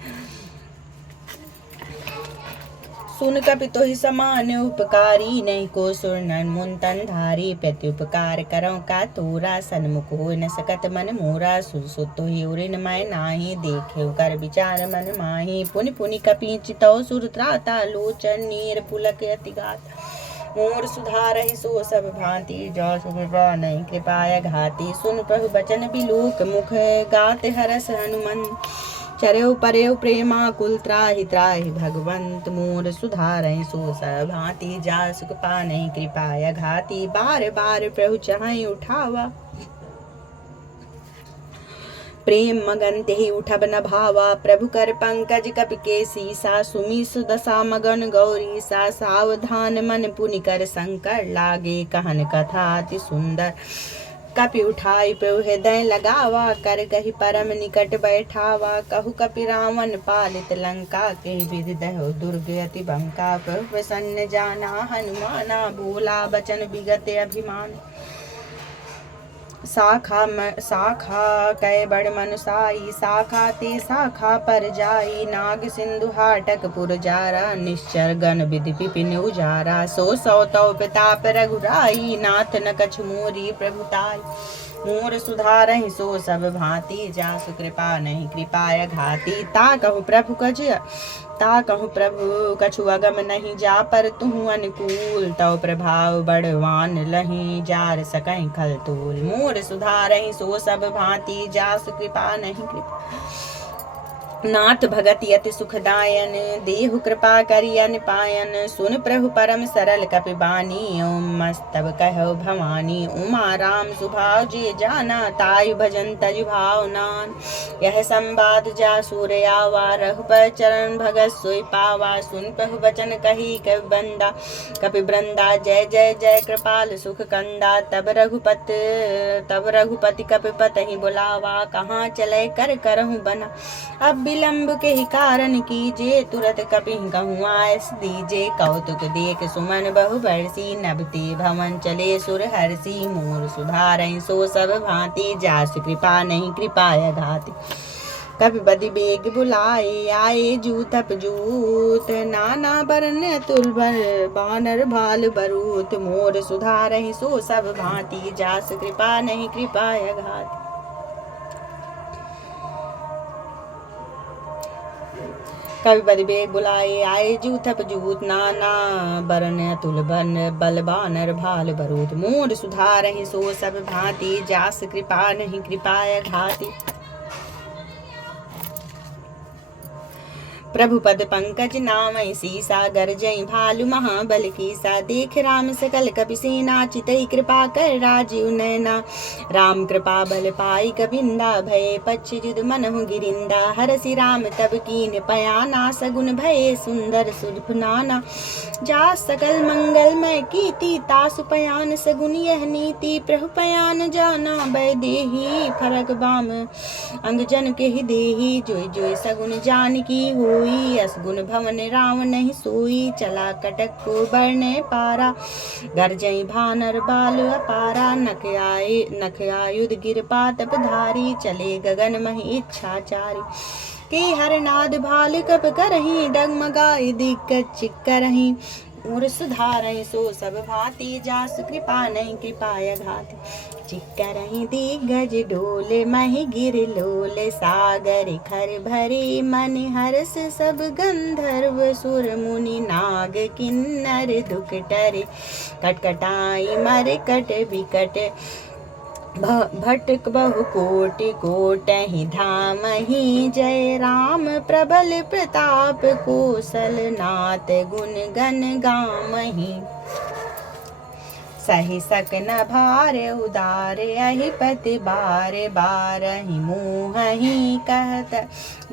सुन कपि तोहि समान उपकारी, नहीं को सुर नर मुन तन धारी। प्रति उपकार करौ का तोरा, सन्मुख हो न सकत मन मोरा। सुत तोहि उरिन मैं नाही, देखे कर विचार मन माही। पुनि पुनि कपि चितौ सुर त्राता, लोचन नीर पुलक अति गात। मोर सुधारहि सो सब भांति, जासु कृपा नहीं कृपाय घाति। सुन प्रभु बचन बिलोक मुख, गात हरस हनुमंत। चरेउ परेउ प्रेमाकुल, त्राहि त्राहि भगवंत। मोर सुधारहि सो सब भांति, जासु कृपा नहीं कृपाय घाति। बार बार प्रभु चाहि उठावा, प्रेम मगन तेहि उठब न भावा। प्रभु कर पंकज कपि के सीसा, सुमि सुदशा मगन गौरी सा। सावधान मन पुनि कर शंकर, लागे कहन कथा अति सुंदर। कपि उठाई प्रभु हृदय लगावा, कर कहि परम निकट बैठावा। कहु कपि रावण पालित लंका, के विधि दहो दुर्ग अति बंका। प्रभु प्रसन्न जाना हनुमाना, बोला बचन विगत अभिमान। शाखा कै बड़ मनुसाई, शाखा ते शाखा पर जाई। नाग सिंधु हाटक पुर जारा, निश्चर गण विधि पिपिन उजारा। सो तौ प्रताप रघुराई, नाथ न कछु मोरी प्रभुताई। मोर सुधारहि सो सब भांति, जासु कृपा नहीं कृपाय घाती। ता कहूँ प्रभु कछु अगम नहीं, जा पर तुहु अनुकूल, तव प्रभाव बड़वान लही, जार सकहीं खल तूल। मोर सुधारहि सो सब भांति, जासु कृपा नहीं कृपा। नाथ भगत यति सुखदायन, देहु कृपा करियन पायन। सुन प्रभु परम सरल कपिबानी, ओम मस्तब कहो भवानी। उमा राम सुभाव जे जाना, तायु भजन तज भावनान। यह संवाद जा सूर्यावा, रघुपर चरण भगत सोई पावा। सुन प्रभु बचन कही कवि बंदा, कपि वृंदा जय जय जय कृपाल सुख कंदा। तब रघुपति कपिपत ही बुलावा, कहाँ चले कर करहु बना। अब विलम्ब के ही कारण कीजे, तुरत कपिहि कहूँ आयस दीजे। कौतुक देख सुमन बहु बरसी, नभते भवन चले सुर हरसी। मोर सुधारहि सो सब भांति, जासु कृपा नहीं कृपाय घाति। कपिपति बेग बुलाए, आए जूथप जूत। नाना बरन अतुल बानर भाल बरूत। मोर सुधारहि सो सब भांति, जासु कृपा नहीं कृपाय घाति। कपिपति बेग बुलाए, आए जूथप जूत। नाना बरन अतुल बल बानर भाल बरूत। मोर सुधारहि सो सब भांति, जास कृपा नहीं कृपाय घाति। प्रभु पद पंकज नामय सीसा, गरजई भालु महाबल कीसा। देख राम सकल कपिसेना, चितई कृपा कर राजीव नैना। राम कृपा बल पाई कबिंदा, भये पच्छ जुद मनहु गिरिंदा। हरसि राम तब कीन पयाना, सगुन भये सुंदर सुरफुनाना। जा सकल मंगलमय कीति, तासु पयान सगुन यह नीति। प्रभु पयान जाना बैदेही, फरक बाम अंग जन के ही देही। जोई जोई सगुन जान की होई, असगुन भवन राम नहीं सोई। चला कटक को बरने पारा, गरजई भानर बाल अपारा। नख आयुध गिर पातप धारी, चले गगन मही इच्छाचारी। के हरनाद भाल कप करही, डगमगाए दिग्गज चिक्करही। मोर सुधारहि सो सब भांति, जासु कृपा नहीं कृपाय घाति। चिक्करहि दिग्गज डोले, महि गिर लोले। सागर खर भरे मन हर्ष, सब गंधर्व सुर मुनि नाग किन्नर दुख टरे। कटकटाई मर कट विकट, भटक बहु कोटि कोटहि धामहि। जय राम प्रबल प्रताप, कौशल नाथ गुण गण गामहि। सही सक न भार उदार, अहि पति बार बारहि मुहहि। कहत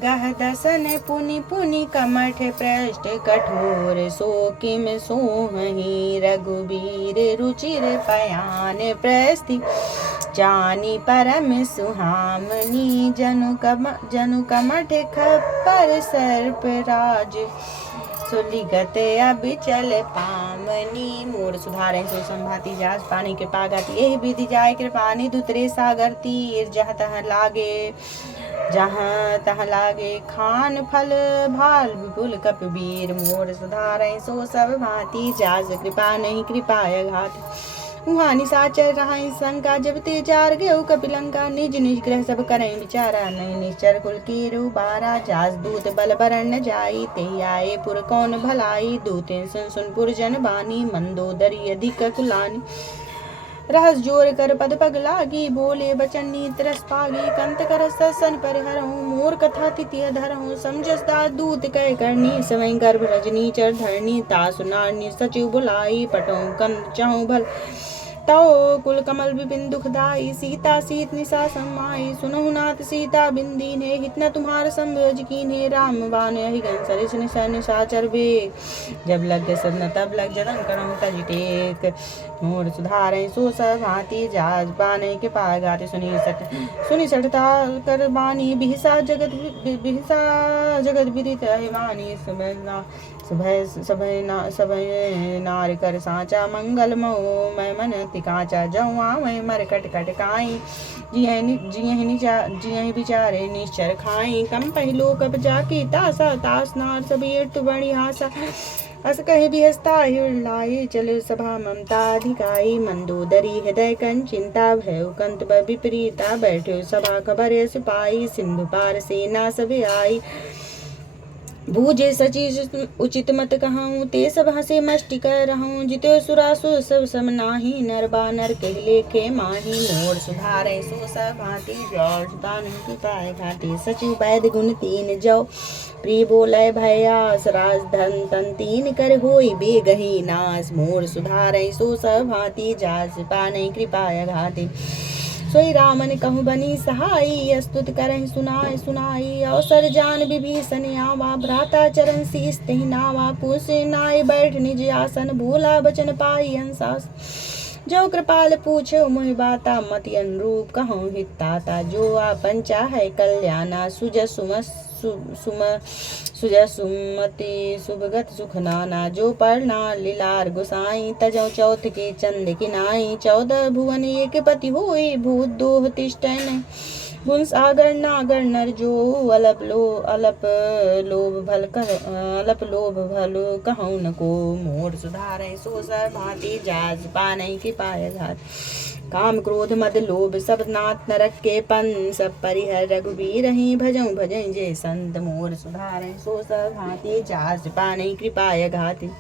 गह दसन पुनि पुनि, कमठ पृष्ठ कठोर। सो किम सोहहि, रघुबीर रुचिर पयान प्रस्थि। जानी परम सुहामनी, जनु कमठ खप्पर सर्प राज। सुलिगत अब चल पामनी। मोर सुधारहि सो संभाति, जास पानी कृपा गाति। एहि विधि जाय कृपानि, दुतरे सागर तीर। जहाँ तहाँ लागे खान फल भाल, विपुल कपिबीर। मोर सुधारहि सो सब भांति, जास कृपा नहीं कृपाय घाति। उहाँ निशाचर रहाई शंका, जब ते जार गयो कपिलंका। निज निज ग्रह सब करें विचारा, नहीं निश्चर कुल की रूबारा। जास दूत बल बरन जाई, ते आए पुर कौन भलाई। दूतें सुन सुन पुर जन बानी, मंदोदरी अधिक कुलानी। रहस जोर कर पद पग लागी, बोले बचन नीत रस पागी। कंत कर सन पर हरहूँ, मोर कथा तिथि धरहूँ। समझस दास दूत कह करनी, स्वयं गर्भ रजनी चर धरनी। तासु नारनी सचिव बुलाई, पटों कंद चाहूँ भल। तौ कुल कमल विपिन दुखदाई, सीता सीत निशा समाई। सुनहु नाथ सीता बिंदी ने, हित न तुम्हार संभोज कीन्हे। राम बाण अहिगन सरिस निशाचर बेग, जब लग सदन तब लग जतन करहु तज टेक। मोर सुधारहि सो सब भांति, जास बाने के पाय गाते। सुनी सठता कर बानी, बिहसा जगत विदित अहिमानी। सभय नार कर साचा, मंगल मो मैं मन तिकाचा। जौआ मैं मर कट कट काई, जियहि विचारे निश्चर खाई। कम पहिलो कप जाकी तासा, तास नार सबीर तु बड़ी हासा। अस कहे भी हस्ता हिलाए चले सभा ममता अधिकाई मंदोदरी हृदय कन चिंता भय कंत विपरीता बैठे सभा खबर सिपाही सिंधु पार सेना सब आई बूझे सची उचित मत कहूँ ते सब हसे मष्टि कर रहूँ जिते सुरासुर सब सम नाही नर बानर कहले के माही मोर सुधारे सो सब भांति जौ सुतान कृपाय घाटे सचिव वैद गुण तीन जौ प्रिय बोले भयास राज धन तन तीन कर होई बेगही नास मोर सुधारे सो सब भांति जास पाने कृपाय घाटे सोई रामन कहूँ बनी सहाई अस्तुत करहि सुनाय सुनाई अवसर जान विभीषण आवा भ्राता चरण शीस तहि नावा पूछ नाय बैठ निज आसन भूला बचन पाई अंसास जो कृपाल पूछो मोहि बाता मति अनुरूप कहूँ हिताता जो आपन चाहे कल्याणा सुमति सुभगत सुख नाना जो पढ़ना लीलार गुसाई तजौ चौथ के चंद किनाई 14 भुवन एक पति होई भूत दोह तिष्ठन गुण सागर नागर नर जो अलप लोभ भल कहूँ न को मोर सुधारे सो सब भांति जाज पाने की पाय घात काम क्रोध मद लोभ सब नाथ नरक के पन सब परिहर रघुबीर ही भजऊं भजं जय संत मोर सुधारे सो सब भांति जास पाने कृपाय घाति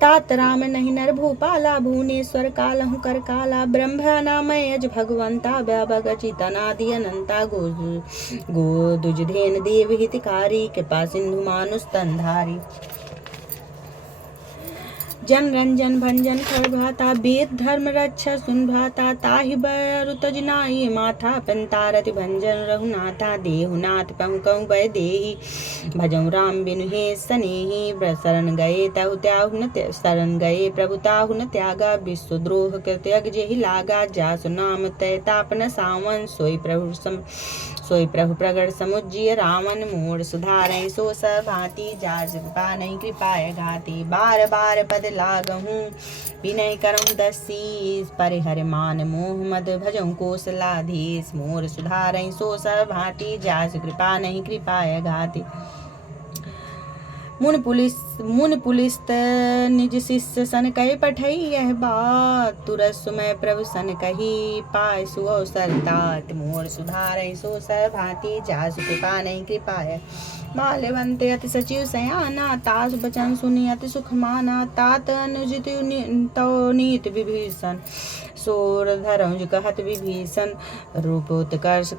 तात राम नहीं नर भूपाला भुवनेश्वर कालहु कर काला ब्रह्मा नामय अज भगवंता व्याभग चितनादि अनंता गो दुजधेन देव हितकारी कृपा सिंधु मानुष तंधारी जन रंजन भंजन खर भाता वेद धर्म रक्षा सुन भाता ताहि बरु तजनाई माथा पंतारति भंजन रघुनाथा देहुनाथ पहु कहु भय देहि भजऊ राम बिनु हे सनेहि शरण गए तहु त्याहु न शरण गए प्रभु ताहु न त्यागा विश्वद्रोह कृत्यग जेहि लागा जासु नाम तय तापन सावन सोई प्रभु प्रगट समुज्य रावण मोर सुधारै सो सब भांति जास पानै कृपाय घाति बार बार पद लागहूँ विनय करऊँ दसी परिहर मान मोह मद भजऊँ कोसलाधीश मोर सुधारै सो सब भांति जास कृपा नहीं कृपाय घाति मुन पुलिस निज शिष्य सन कही पठई यह बात तुरत सुमय प्रभु सन कही पाय सुअवसर तात मोर सुधारै सो सब भांति जास कृपा नहीं कृपाय माल्यवंते अति सचिव सयाना तास बचन सुनी अति सुख माना तात अनुजित तो नीत विभीषण सोर धरंज कहत विभीषण रूपोत्कर्ष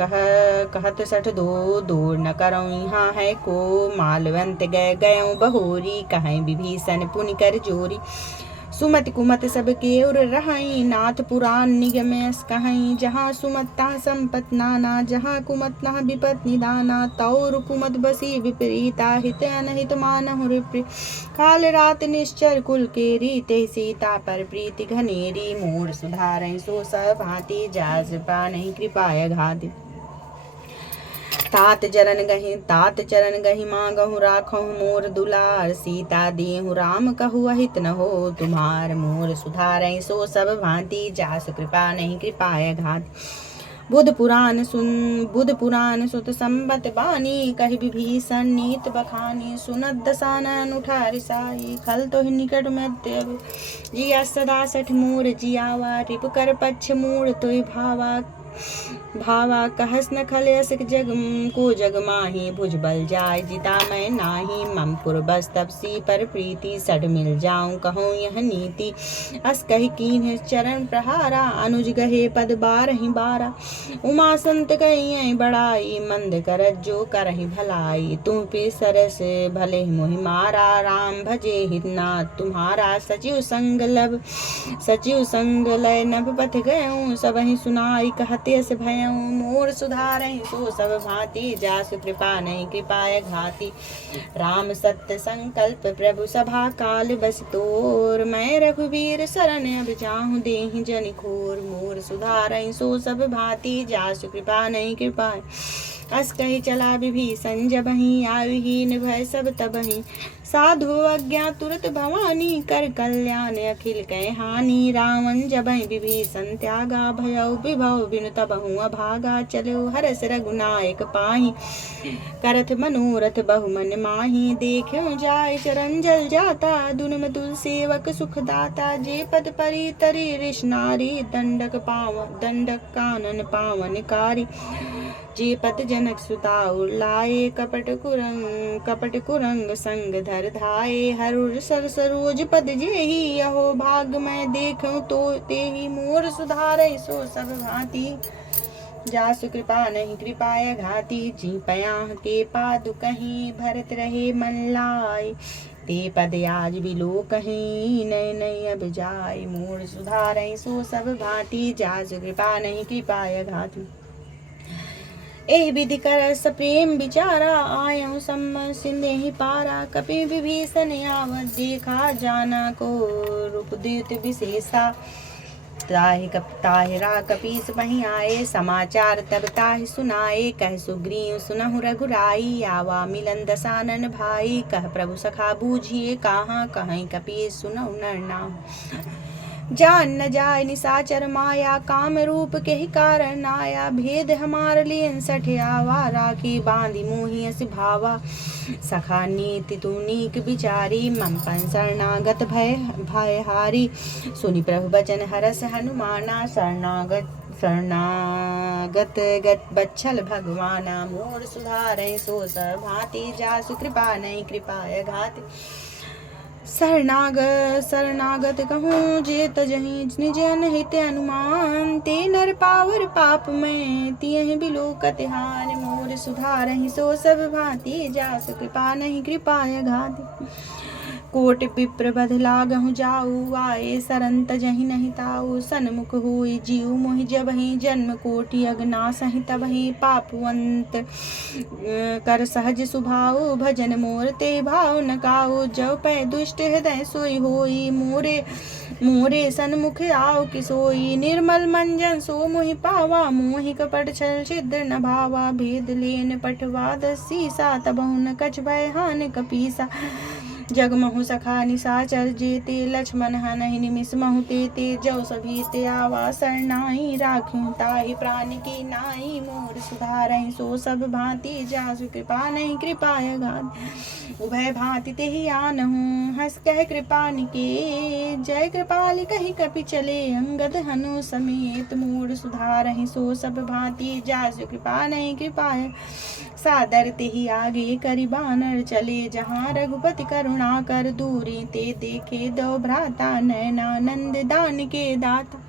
कहत सठ दो दूर न करऊँ यहाँ है को माल्यवंत गए बहोरी कहें विभीषण पुनि कर जोरी सुमत कुमत सब केउर रहाई नाथ पुराण निगमेश कहाई जहाँ सुमत तहाँ संपत नाना जहाँ कुमत तहाँ विपत निदाना तौर कुमत बसी विपरीता हित अनहित मानहु रिप्री काल रात निश्चर कुल केरी ते सीता पर प्रीति घनेरी मोर सुधारै सो सब भांति जास पानै कृपाय घाति तात चरण गहि मांगहु राखहु मोर दुलार सीता देहु राम कहु अहित न हो तुम्हार मोर सुधारै सो सब भांति जास कृपा नहीं कृपाय घात बुध पुराण सुत संबत बानी कहि विभीषण नीत बखानी सुनत दसानन उठा रिसाई खल तो निकट में देव जिया सदा सठ मोर जियावा रिप कर पक्ष मोर तोय भावा कहस न खलयस जग को जग माही भुज बल जाय जिता मैं नाही मम पुर बस तपसी पर प्रीति सड मिल जाऊं कहूँ यह नीति अस कही कीन चरण प्रहारा अनुज गहे पद बारहि बारा उमा संत कही बड़ाई मंद करत जो करहि भलाई तुम पे सरस भले मोहि मारा राम भजे हितनाथ तुम्हारा सचिव संग लय नभ पथ गयऊँ सबहि सुनाई कहते से भयऊँ मोर सुधारै सो सब भांति जासु कृपा नहीं कृपाय घाति राम सत्य संकल्प प्रभु सभा काल बस तोर मैं रघुवीर शरण अब जाहूँ देहि जनि खोर मोर सुधारै सो सब भांति जासु कृपा नहीं कृपाय अस कही चला विभीषण जबहि आयुहीन भय सब तबहि साधु अज्ञा तुरत भवानी कर कल्याण अखिल कह हानि रावण जबहि विभीषण त्यागा भयउ विभव बिनु तबहु अभागा चलो हरस रघुनायक पाहि करथ मनोरथ बहु मन माहि देखियो जाय चरण जल जाता दुनुम तुल सेवक सुख दाता जे पद परि तरि ऋष नारी दंडक कानन पावन कारी जे पद जनक सुताउ लाए कपट कुरंग संग धर धाये हरुर सर सरोज पद जेहि अहो भाग मैं देखूं तो तेहि मोर सुधारे सो सब भांति जासु कृपा नहीं कृपाय घाती जी पयाह के पादु कहीं भरत रहे मन लाए ते पद आज बिलो कहीं नय नय अब जाय मोर सुधारे सो सब भांति जासु कृपा नहीं कृपाय घाती एहि विधि कर सप्रेम विचारा आयु सम सिंधे पारा कपि विभीषण आवत देखा जाना को रूपद्युत विशेषा ताहिरा कपीस वहीं आए समाचार तब ताहि सुनाए कह सुग्रीव सुनहु रघुराई आवा मिलन दसानन भाई कह प्रभु सखा बूझिए कहाँ कहीं कपीस सुनहु नर नाम जान न जाय निशाचर माया काम रूप के ही कारण आया भेद हमार लियन सठियावा राखी बांधी मोहि अस भावा सखा नीति तू नीक बिचारी ममपन शरणागत भय हारी सुनि प्रभु बचन हरस हनुमाना शरणागत गत बच्छल भगवाना मोर सुधारे सो सब भांति जासु कृपा नहीं कृपाय घाति शरणागत कहूँ जे तजहि निज अनहित अनुमान ते नर पावर पाप में तियहि बिलोकत हानि मोर सुधारहि सो सब भांति जासु कृपा नहीं कृपाय घाति कोट विप्र बध लागहु जाऊ आए सरन तजहि नहीं ताऊ सन्मुख हुई जीव मोहि जबहि जन्म कोटि अगना सहि तबहि पापवंत कर सहज सुभाऊ भजन मोर ते भाव न काऊ जव पै दुष्ट हृदय सोई होई मोरे सन्मुख आओ किसोई निर्मल मंजन सो मोहि पावा मोहि कपट छल छिद्र न भावा भेद लेन पटवा दसीसा तबहु न कछ भय हानि कपीसा जगमहु सखा निशाचर जेते लक्ष्मण हनहि निमिष महु ते जौ सभी ते आवा सरनाई राखूं ताहि प्राण की नाई मोर सुधारहि सो सब भांति जासु कृपा नहीं कृपाय घात उभय भांति तेहि आनहु हंस कह कृपानि के जय कृपाल कहि कपि चले अंगद हनु समेत मोर सुधारहि सो सब भांति जासु कृपा नहीं कृपाय सादर तेहि आगे करि बानर चले जहाँ रघुपति करुणा कर दूरी ते देखे दो भ्राता नयनानंद दान के दाता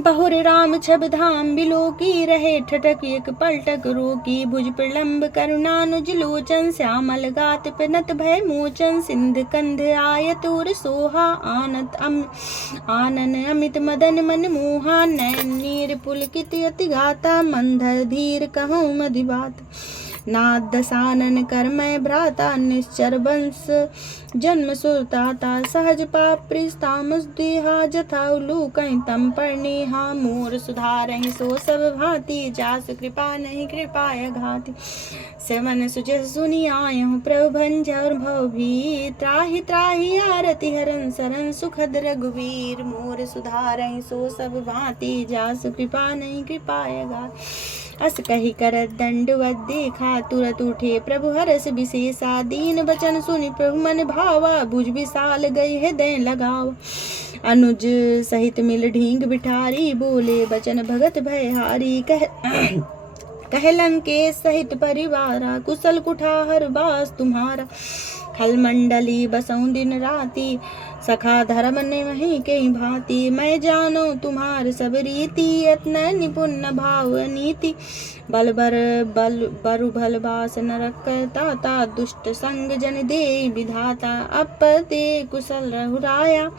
बहुर राम छब धाम बिलो की रहे ठटक एक पलटक रोकी भुज प्रलंब करुणानुज लोचन श्यामल गात पिनत भय मोचन सिंध कंध आयत उर सोहा आनन अमित मदन मन मोहा नैन नीर पुलकित अति गाता मंधर धीर कहूँ मधि बात नाद दसानन करमय भ्राता निश्चर वंश जन्म सुरताता सहज पाप प्रिस्तामस देहा जथा उलूकं तम पर नेहा मोर सुधारहि सो सब भांति जासु कृपा नहीं कृपाय घाति सेवन सुजस सुनि आयहु प्रभु भंजर भव भी त्राहि त्राहि आरति हरन सरन सुखद रघुवीर मोर सुधारहि सो सब भांति जासु कृपा नहीं कृपाय घाति अस कही कर दंडवत देखा तुरत उठे प्रभु हरस विशेषा दीन बचन सुनि प्रभु मन भावा भुज विशाल गई हृदय लगावा अनुज सहित मिल ढींग बिठारी बोले बचन भगत भयहारी कह लंकेश सहित परिवारा कुशल कुठार बास तुम्हारा खल मंडली बसऊं दिन राती सखा धर्म ने वहीं के भांति मैं जानो तुम्हार सब रीति यत्न निपुण भाव नीति बल बरु भल बास नरक ताता दुष्ट संग जन दे विधाता अप ते कुशल रहुराया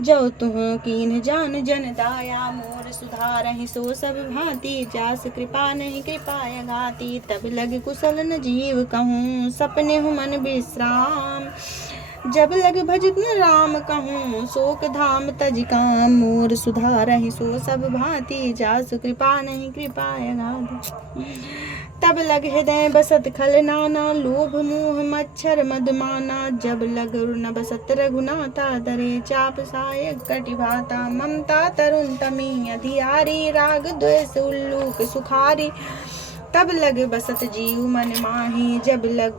जो तुह कीन जान जन दाया मोर सुधारहि सो सब भांति जास कृपा नहीं कृपाय घाति तब लग कुशल न जीव कहूँ सपने हूँ मन विश्राम जब लग भजत राम कहूँ शोक धाम तज काम मोर सुधारहि सो सब भांति जासु कृपा नहीं कृपाय गाध तब लग हृदय बसत खल नाना लोभ मोह मच्छर मदमाना जब लग न बसत रघुनाथा दरे चाप सायक कटि भाता ममता तरुण तमी अधियारी राग द्वेष उल्लूक सुखारी तब लग बसत जीव मन माही जब लग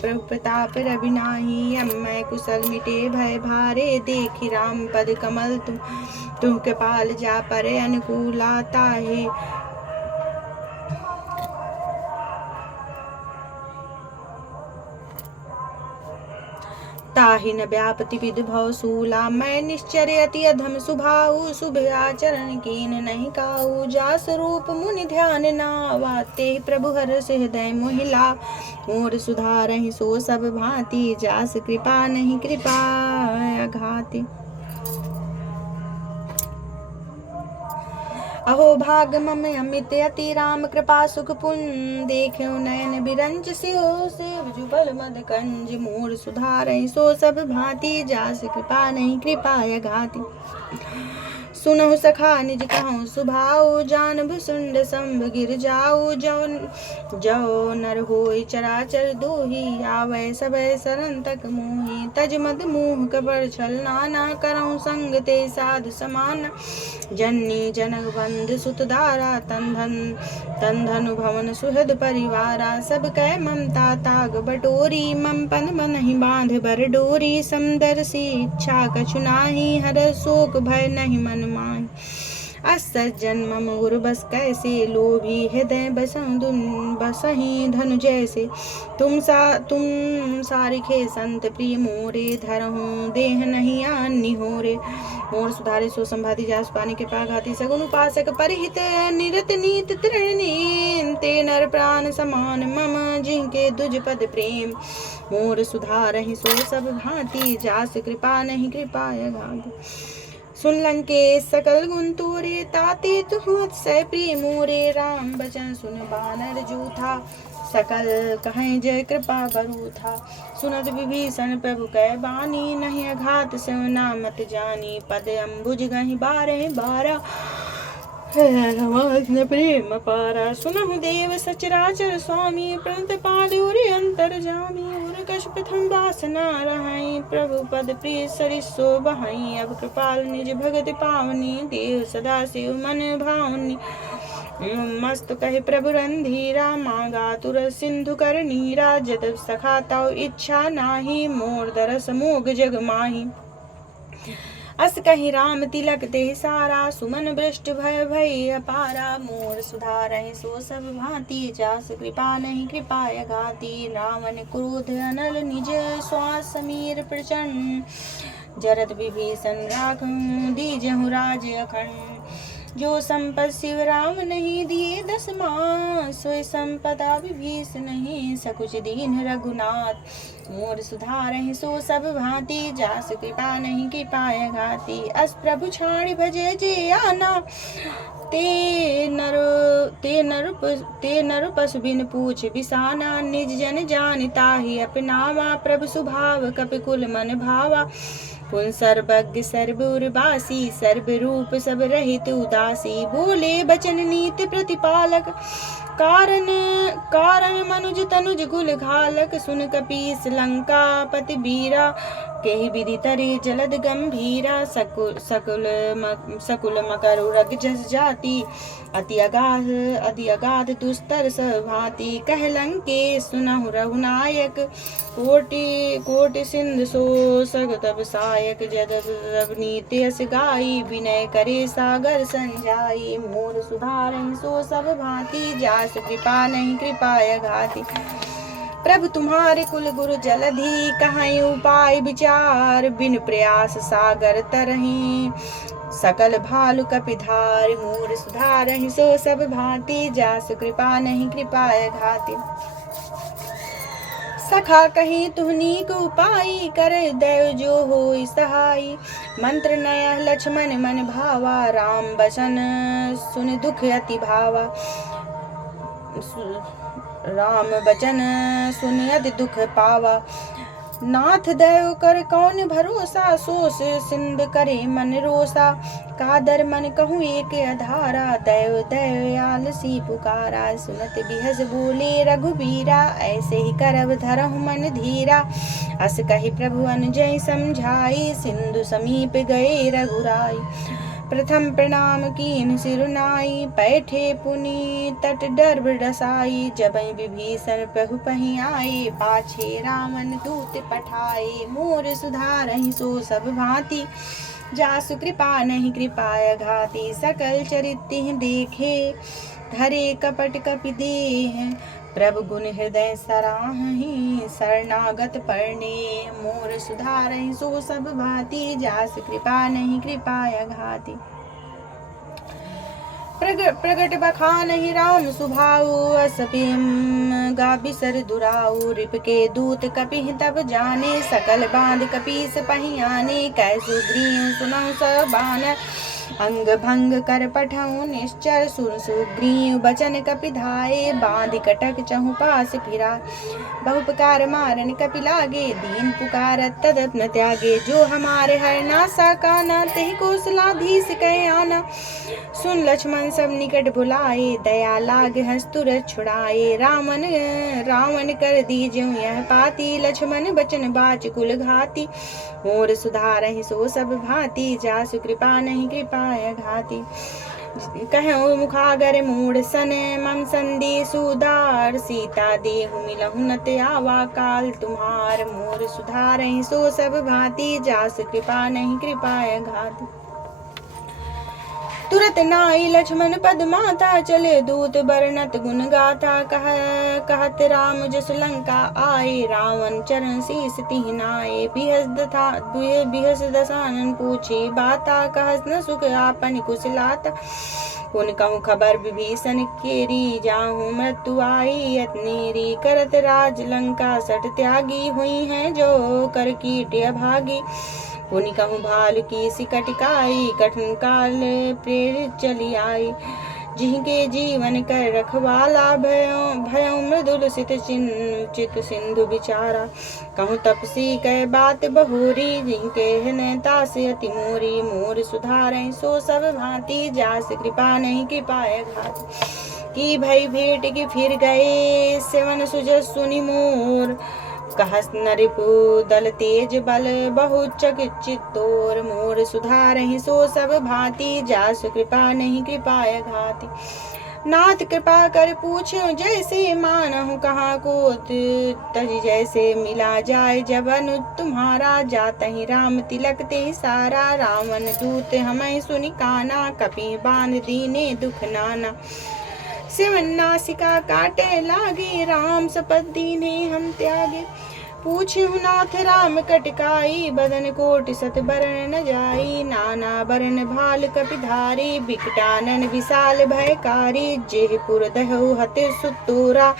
प्रभु प्रताप रवि नाही अम्मय कुशल मिटे भय भारे देखी राम पद कमल तुम के पाल जा परे अनुकूला ताहे ताहि न व्यापति विध भव सूला मैं निश्चर्य अति अधम सुभाऊ शुभ आचरण कीन नहीं काऊ जास रूप मुनि ध्यान नावाते प्रभु हर से हृदय मोहिला मोर सुधारहि सो सब भांति जास कृपा नहीं कृपा घाति अहो भाग मम अमित अति राम कृपा सुख पुन देखो नयन बिरंज सियो शिव जुबल मद कंज मोर सुधारहि सो सब भांति जास कृपा नहीं कृपाय घाति सुनहु सखा निज कहूँ सुभाऊ जान भुसुंड संभ गिर जाऊ जो नर होय चराचर दोही आवे सबे सरन तक मोहि तज मद मुह कबर छल नाना करऊँ संग ते साध समान जननी जनक बंध सुत दारा तन धन भवन सुहृद परिवारा सब कै ममता ताग बटोरी मम पन मन ही बांध बर डोरी समदर सी इच्छा कछु नाही हर शोक भय नहीं मन माही असत जन्म गुरु बस कैसे लोभी हृदय बसही धनु जैसे तुम सारिखे संत प्रिय मोरे धरहूँ देह नहीं आनी हो रे मोर सुधारे सो संभाति जास पानी के पाघाती सगुन उपासक परिहित निरत नीत तृण ते नर प्राण समान मम जिनके दुज पद प्रेम मोर सुधारहि सो सब भांति जास कृपा नहीं कृपाय गाद सुन लंकेश सकल गुण तोरे ताते तुहत सै प्रिय मोरे राम बचन सुन बानर जूथा सकल कहें जय कृपा करू था सुनत विभीषण प्रभु कै बानी नहीं अघात सेवना मत जानी पद अम्बुज गहि बारह बारा प्रेम पारा सुनहु देव सचराचर स्वामी प्रणत पालूरी अंतर जामी और कश प्रथम वासना रहाई प्रभु पद प्रिय सरिसो बहाई अब कृपाल निज भगत पावनी देव सदा शिव मन भावनी मस्त कहे प्रभु रंधीरा मांगा तुर सिंधु कर नीरा जद सखा तव इच्छा नाही मोर दरस मोग जग माही अस कही राम तिलक ते सारा सुमन वृष्ट भय भय अपारा मोर सुधारहि सो सब भांति जास कृपा नहीं कृपाय घाति रावण क्रोध अनल निज श्वास समीर प्रचंड जरद विभीषण राखूं दीजहु राज अखंड जो संपद शिव राम नहीं दिए 10 मास सोई संपदा विभीषण नहीं सकुच दीन रघुनाथ मोर सुधारहि सो सब भांति जास कृपा नहीं कृपाय घाति अस प्रभु छाड़ी भजे जे आना ते नर पशु बिन पूछ बिसाना निज जन जानिता ही अपनावा प्रभु सुभाव कपिकुल मन भावा पुन सर्वज्ञ सर्वउर्वासी सर्व रूप सब रहित उदासी बोले बचन नीति प्रतिपालक कारण मनुज तनुज गुल घालक सुन कपीस लंका पति बीरा केहि विधि तरे जलद गंभीरा सकुल मकर रग जस जाति अति अगाध दुस्तर भांति कह लंके सुनहु रघुनायक कोटि सिंधु सो सगतब सायक जद नीति अस गाई विनय करे सागर संजाई मोर सुधारहि सो सब भांति जास कृपा नहीं कृपाय घाति प्रभु तुम्हारे कुल गुरु जलधि कहाई उपाय विचार बिन प्रयास सागर तरहि सकल भालु कपिधार मोर सुधारहि सो सब भांति जास कृपा नहीं कृपाय घाति सखा कहीं तुहनीक उपाय करे दैव जो होई सहाय मंत्र नया लक्ष्मण मन भावा राम बचन सुन दुख अति भावा राम बचन सुन अति दुख पावा नाथ दयो कर कौन भरोसा, सोस सिंध करे मन रोसा। कादर मन कहूँ एक अधारा, दयो दयो आलसी पुकारा। सुनत बिहस बोले रघुबीरा, ऐसे ही करब धरहु मन धीरा। अस कहि प्रभु अनुजय समझाई, सिंधु समीप गए रघुराई। प्रथम प्रणाम कीन सिरुनाई, बैठे पुनि तट डर डसाई। जबहि विभीषण प्रभु पहि आए, पाछे रावण दूत पठाए। मोर सुधारहि सो सब भांति, जासु कृपा नहीं कृपाय घाति। सकल चरित्र देखे, धरे कपट कपि देह। प्रभु गुण हृदय सराहि, शरणागत परने। मोर सुधारहि सो सब भांति, जास कृपा नहीं कृपाय घाति। प्रगट बखानहि राम सुभाऊ, अस प्रेम गा बिसर दुराऊ। रिप के दूत कपिहि तब जाने, सकल बांध कपीस पहि आने। कैसु ग्रीव सुनहु सब बानर, अंग भंग कर पठऊ निश्चर। सुर सुग्रीव बचन कपि धाये, बांध कटक चहु पास फिरा। बहुपकार मारन कपि लागे, दीन पुकारत तदप न त्यागे। जो हमारे हर नासा काना, तेहि कौशलाधीश कह आना। सुन लक्ष्मण सब निकट बुलाए, दया लाग हस्तुर छुड़ाए। रावण कर दीजहु यह पाती, लक्ष्मण बचन बाच कुल घाती। मोर सुधारहि सो सब भांति, जासु कृपा नहीं कृपाय घाति। कहूँ मुखागर मूढ़ सन, मम संदेश उदार। सीता देहु मिलहु नत आवा, काल तुम्हार। मोर सुधारहि सो सब भांति, जासु कृपा नहीं कृपाय घाति। तुरत नाई लक्ष्मण पद माता, चले दूत बरनत गुण गाथा। कहत राम जस लंका आए, रावण चरण शीस तिहि नाए। बिहस दसानन पूछे बाता, कहस न सुख आपन कुशलाता। पुन कहूँ खबर विभीषण केरी, जाहूँ मृत्यु आई अतनेरी। करत राज लंका सट त्यागी, हुई है जो कर कीट अभागी। पुनि कहूँ भालु की सिकटिकाई, कठिन काल प्रेरित चली आई। जिनके जीवन कर रखवाला, भयो मृदुल चित सिंधु बिचारा। कहूँ तपसी कह बात बहोरी, जिनके हृदयता से अति मोरी। मोर सुधारहि सो सब भांति, जास कृपा नहीं कृपाय घाति। की भई भेंट के फिर गए, सेवन सुजस सुनि मोर। कहस नरिपु दल तेज बल, बहुत चकित तोर। मोर सुधारहि सो सब भांति, जासु कृपा नहीं कृपाय घाति। नाथ कृपा कर पूछ्यो जैसे, मानहु कहाँ को तज जैसे। मिला जाय जब अनु तुम्हारा, जातहि राम तिलक ते सारा। रावण दूत हमें सुनि काना, कपि बांध दीने दुख नाना। सेवन नासिका काटे लागे, राम सपथ दीने हम त्यागे। पूछ्यु नाथ राम कटकाई, बदन कोटि सत बरन न जाई। नाना बरन भाल कपिधारी, बिकटानन विशाल भयकारी। जेहपुर दहु हते सुतोरा,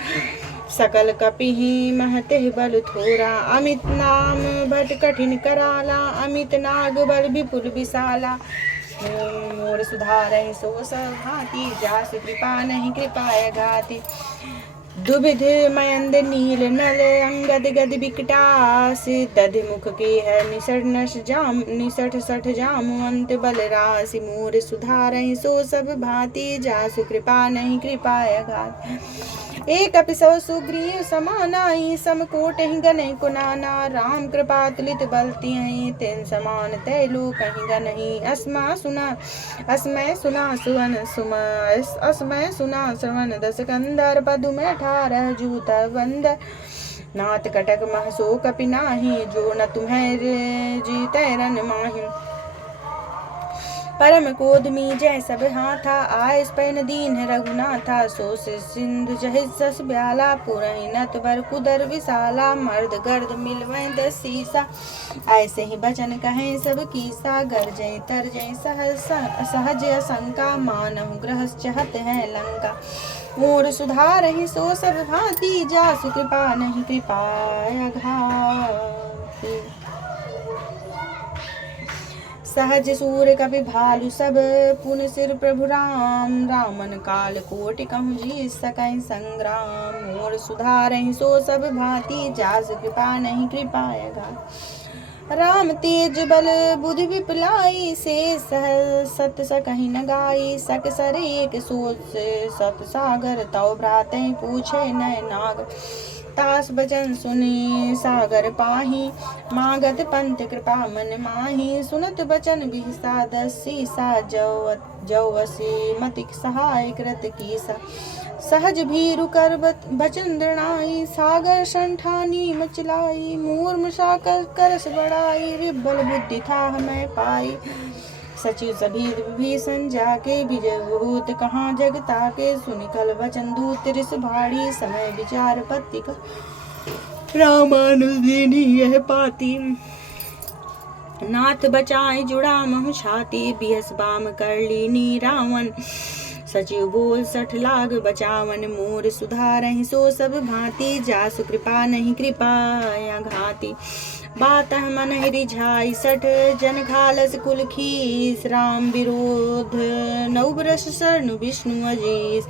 सकल कपिहि महते बल थोरा। अमित नाम भट कठिन कराला, अमित नाग बल विपुल विशाला। मोर सुधारहि सो सब भांति, जास कृपा नहीं कृपाय घाति। दुबिध मयंद नील नल, अंगद गद बिकटास। दधि मुख के है निसठ सठ जामु, अंत बल रासि। मोर सुधारहि सो सब भांति, जासु कृपा नहीं कृपाय घाति। एक अपिसव सुग्रीव समानाई, समकोटहि गनहि कुनाना। राम कृपा तुलित बल तियहि, तिन समान तैलु कहीं गनहि। असमय सुना श्रवण दस कंदर, पदु में 18 जूत बंदर। नाथ कटक महसो कपि नाही, जो न तुम्हें जीते रन माहि। परम कोदमी जय सब हाथा, आयस पैन दीन रघुनाथा। सो सिंधु जहिसस ब्याला, पुरहि नत बर कुदर विशाला। मर्द गर्द मिलवै 10 सीसा, ऐसे ही बचन कहें सब कीसा। गरजय तरजय सहज असंका, मानहु ग्रहस चहत है लंका। मोर सुधारहि सो सब भांति, जासु कृपा नहीं कृपाय घाति। सहज सूर कपि भालु सब पुन सिर प्रभु राम रामन काल कोटि कहूँ जी सकैं संग्राम मोर सुधारहि सो सब भांति जास कृपा नहीं कृपायगा राम तेज बल बुद्धि विपलाई से सह सत सकहि न गाई सक सर एक सोच सत सागर तव भ्राते पूछे नय नाग तास बचन सुने सागर पाही मागत पंथ कृपा मन माही सुनत बचन बिहसा दसी सा जवसी मति सहाय कृत की सहज भीरु कर बचन दृणाई सागर संठानी मचलाई मूर्म साकर करस बढ़ाई रिबल बुद्धि था हमें पाई सचिव सभी विभीषण जाके विजय भूत कहाँ जगता के सुनिकल वचन दूत ऋष भाड़ी समय विचार पत्ति का रामानुजनी यह पाती नाथ बचाए जुड़ा महु छाती बिहस बाम कर लीनी रावण सचिव बोल 60 लाख बचावन मोर सुधारहि सो सब भांति जासु कृपा नहीं कृपाया घाती बात मन रिझाई 60 जन खालस कुल खीस राम विरोध 9 बरस शरण विष्णु अजीस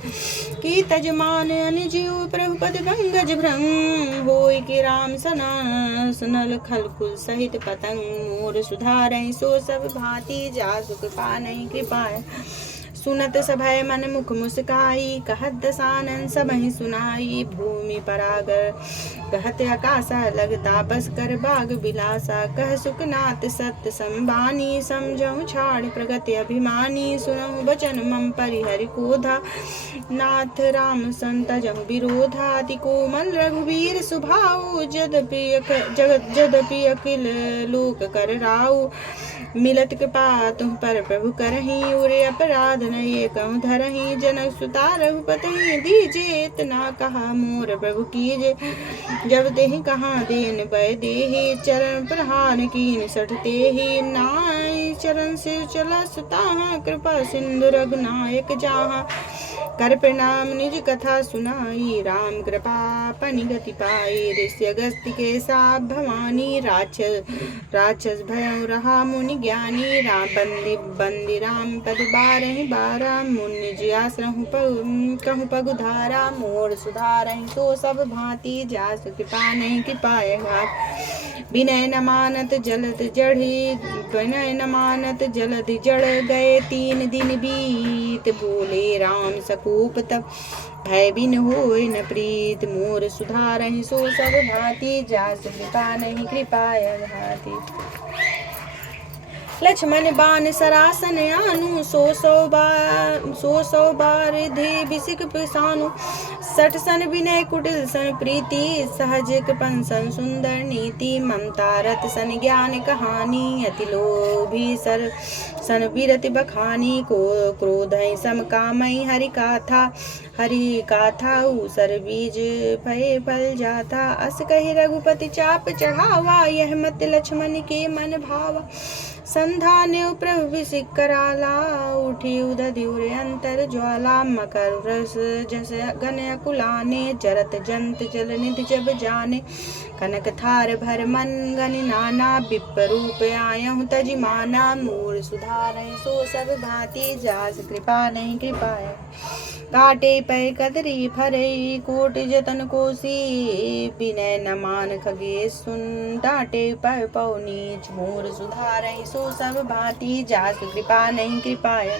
की तजमान अनजीव प्रभुपद पंकज भ्रंग होय कि राम सना सनल खलकुल सहित पतंग मोर सुधारहि सो सब भांति जासु कृपा नहीं कृपाय सुनत सभय मन मुख मुस्काई कहत दसानन सबहि सुनाई भूमि परागर कहत आकाशा लग तापस कर बाग बिलासा कह सुखनाथ सत्य संबानी समझऊ छाड़ प्रगति अभिमानी सुनऊ बचन मम परिहरि कोधा नाथ राम संतजहु विरोधाति कोमल रघुवीर सुभाऊ जदपि अखिल लोक कर राऊ मिलत कृपा तुम पर प्रभु करही उरे अपराध न ये कहूँ धरही जनक सुता रघुपति दीजिए इतना कहा मोर प्रभु कीजे जब देहि कहाँ देन बय देहि चरण प्रहार कीन सठते ही नाय चरण से चला सुता कृपा सिंधु रघुनायक जहाँ कर प्रणाम निज कथा सुनाई राम कृपा पनि गति पाई ऋषि अगस्त्य के साथ भवानी राक्षस भय रहा मुनि ज्ञानी राम बंदी राम पद बारहि बारा मुनि जियासरहु कहूँ पगुधारा मोर सुधारहि तो सब भांति जास कृपा नहीं कृपायगा विनय न मानत जलद जड़ गए 3 दिन बीत बोले राम सकूप तब भय बिन होय न प्रीत मोर सुधारहि सो सब भांति जास कृपा नहीं कृपाय घाति लक्ष्मण बाण सरासन आनु सौ बार धे बिसिक पिसानु 60 सन विनय कुटिल सन प्रीति सहज कृपन सन सुंदर नीति ममता रत सन ज्ञान कहानी अति लोभी सर सन विरति बखानी को क्रोध सम कामई हरि काथा सर बीज भय फल जाता अस कही रघुपति चाप चढ़ावा यह मत लक्ष्मण के मन भावा संधान्य प्रभु विसिक कराला उठी उदधि उरे अंतर ज्वाला मकर रस जस गन अकुलाने जरत जंत जल निधि जब जाने कनक थार भर मन गन नाना विप रूप आयहु तजिमाना मूर सुधारहि सो सब भांति जास कृपा नहीं कृपाय काटे पै कदरी फरई कोट जतन कोसी विनय न मान खगे सुन डाटे पै पौनीच मोर सुधारहि सो सब भांति जास कृपा नहीं कृपाय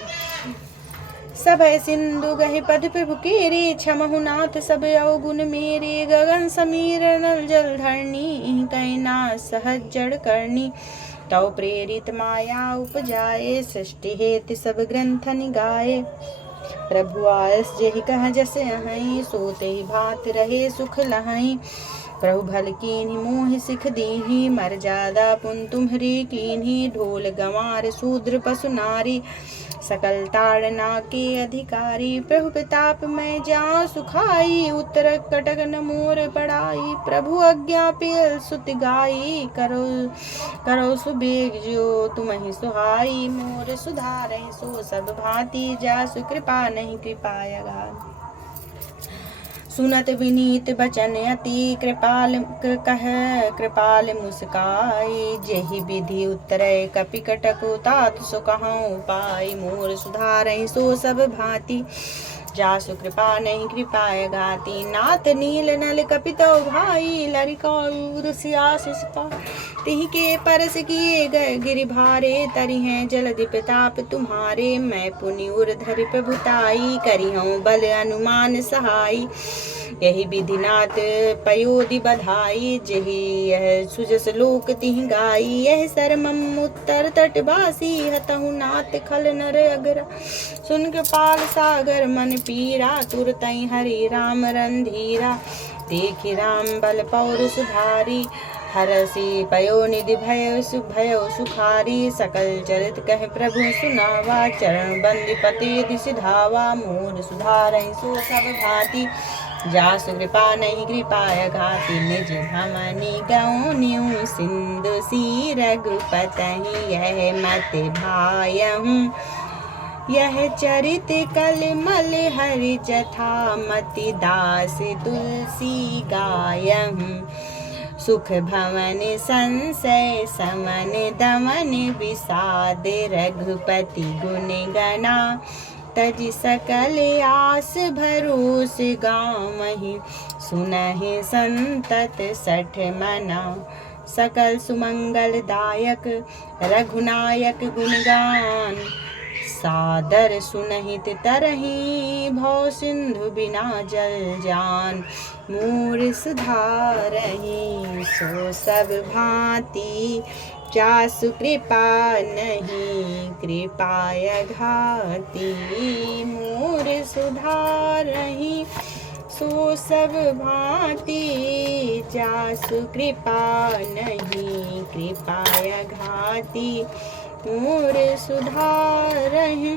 सब सिंधु गहि पद प्रभु केरे क्षमहु नाथ सब अवगुण मेरे गगन समीर नल जल धरनी कैना सहज जड़ करनी तव प्रेरित माया उपजाए सृष्टि हेतु सब ग्रंथ निगाए प्रभु आयस जेहि कह जसे अहै सोते ही भात रहे सुख लहै प्रभु भल कीन्ही मोहि सिख दीही मर्यादा पुन तुम्हरी कीन्ही ढोल गंवार शूद्र पशु नारी सकल ताड़ना के अधिकारी प्रभु प्रताप में जाऊं सुखाई उत्तर कटक न मोर पड़ाई प्रभु आज्ञा पेल सुत गाई करो सुबेग जो तुम ही सुहाई मोर सुधारे सो सब भांति जासु कृपा नहीं कृपायगा सुनत विनीत बचन अति कृपाल कह कृपाल मुस्काई। जेहि विधि उत्तरय कपिकटकु तात सो कहूँ पाई। मोर सुधारहि सो सब भांति जासु कृपा नहीं कृपाय घाती। नाथ नील नल कपितो भाई लरिकाऊ सियासिस पा। तिहि के परस किए गए गिरि भारे तरि हैं जलधि प्रताप तुम्हारे। मैं पुनि उर धरि प्रभुताई करी हूँ बल अनुमान सहाई। यही विधिनाथ पयोधि बधाई जेहि यह सुजस लोक तिहि गाई। यह सरमम उत्तर तटवासी हतहु नाथ खल नर अगर। सुन कृपाल सागर मन पीरा तुरतई हरि राम रंधीरा। देखि राम बल पौरुष भारी हरसि पयो निधि भय सुखारी। सकल चरित कह प्रभु सुनावा चरण बंदी पति दिशि धावा। मोर सुधारहि सो सब भांति जासु कृपा नहीं कृपाय घाती। निज भमनि गौन्यु सिंधु सी रघुपतहि यह मत भायहूँ। यह चरित कलमल हरि जथा मति दास तुलसी गायहूँ। सुख भवन संशय समन दमन विषाद रघुपति गुण गणा। तज सकल आस भरोस गावहि सुनहि संतत सठ मना। सकल सुमंगल दायक रघुनायक गुणगान। सादर सुनहित तरहि भव सिंधु बिना जल जान। मोर सुधारहि सो सब भांति जासु कृपा नहीं कृपाय घाती। मोर सुधारहि सो सब भांति जासु कृपा नहीं कृपाय घाती। मोर सुधारहि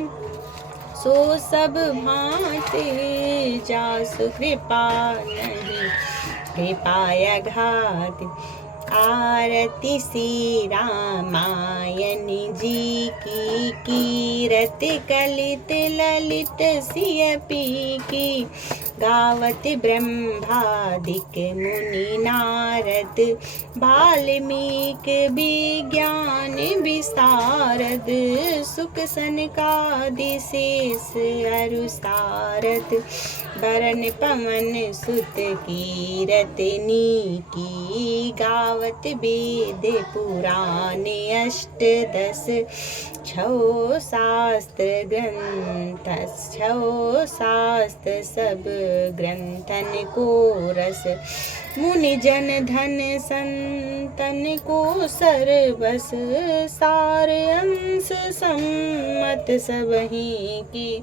सो सब भांति जासु कृपा नहीं कृपाय घाती। आरती श्री रामायण जी की कीरत कलित ललित सिय पी की। गावत ब्रह्मादिक मुनि नारद वाल्मीक विज्ञान विशारद। सुख सनकादि शेष अरु सारद वरन पवन सुत कीरतनी की। गावत वेद पुराण अष्टदश छो शास्त्र ग्रंथ छो शास्त्र सब ग्रंथन को रस। मुनि जन धन संतन को सरबस। सार अंश सम्मत सबहि की।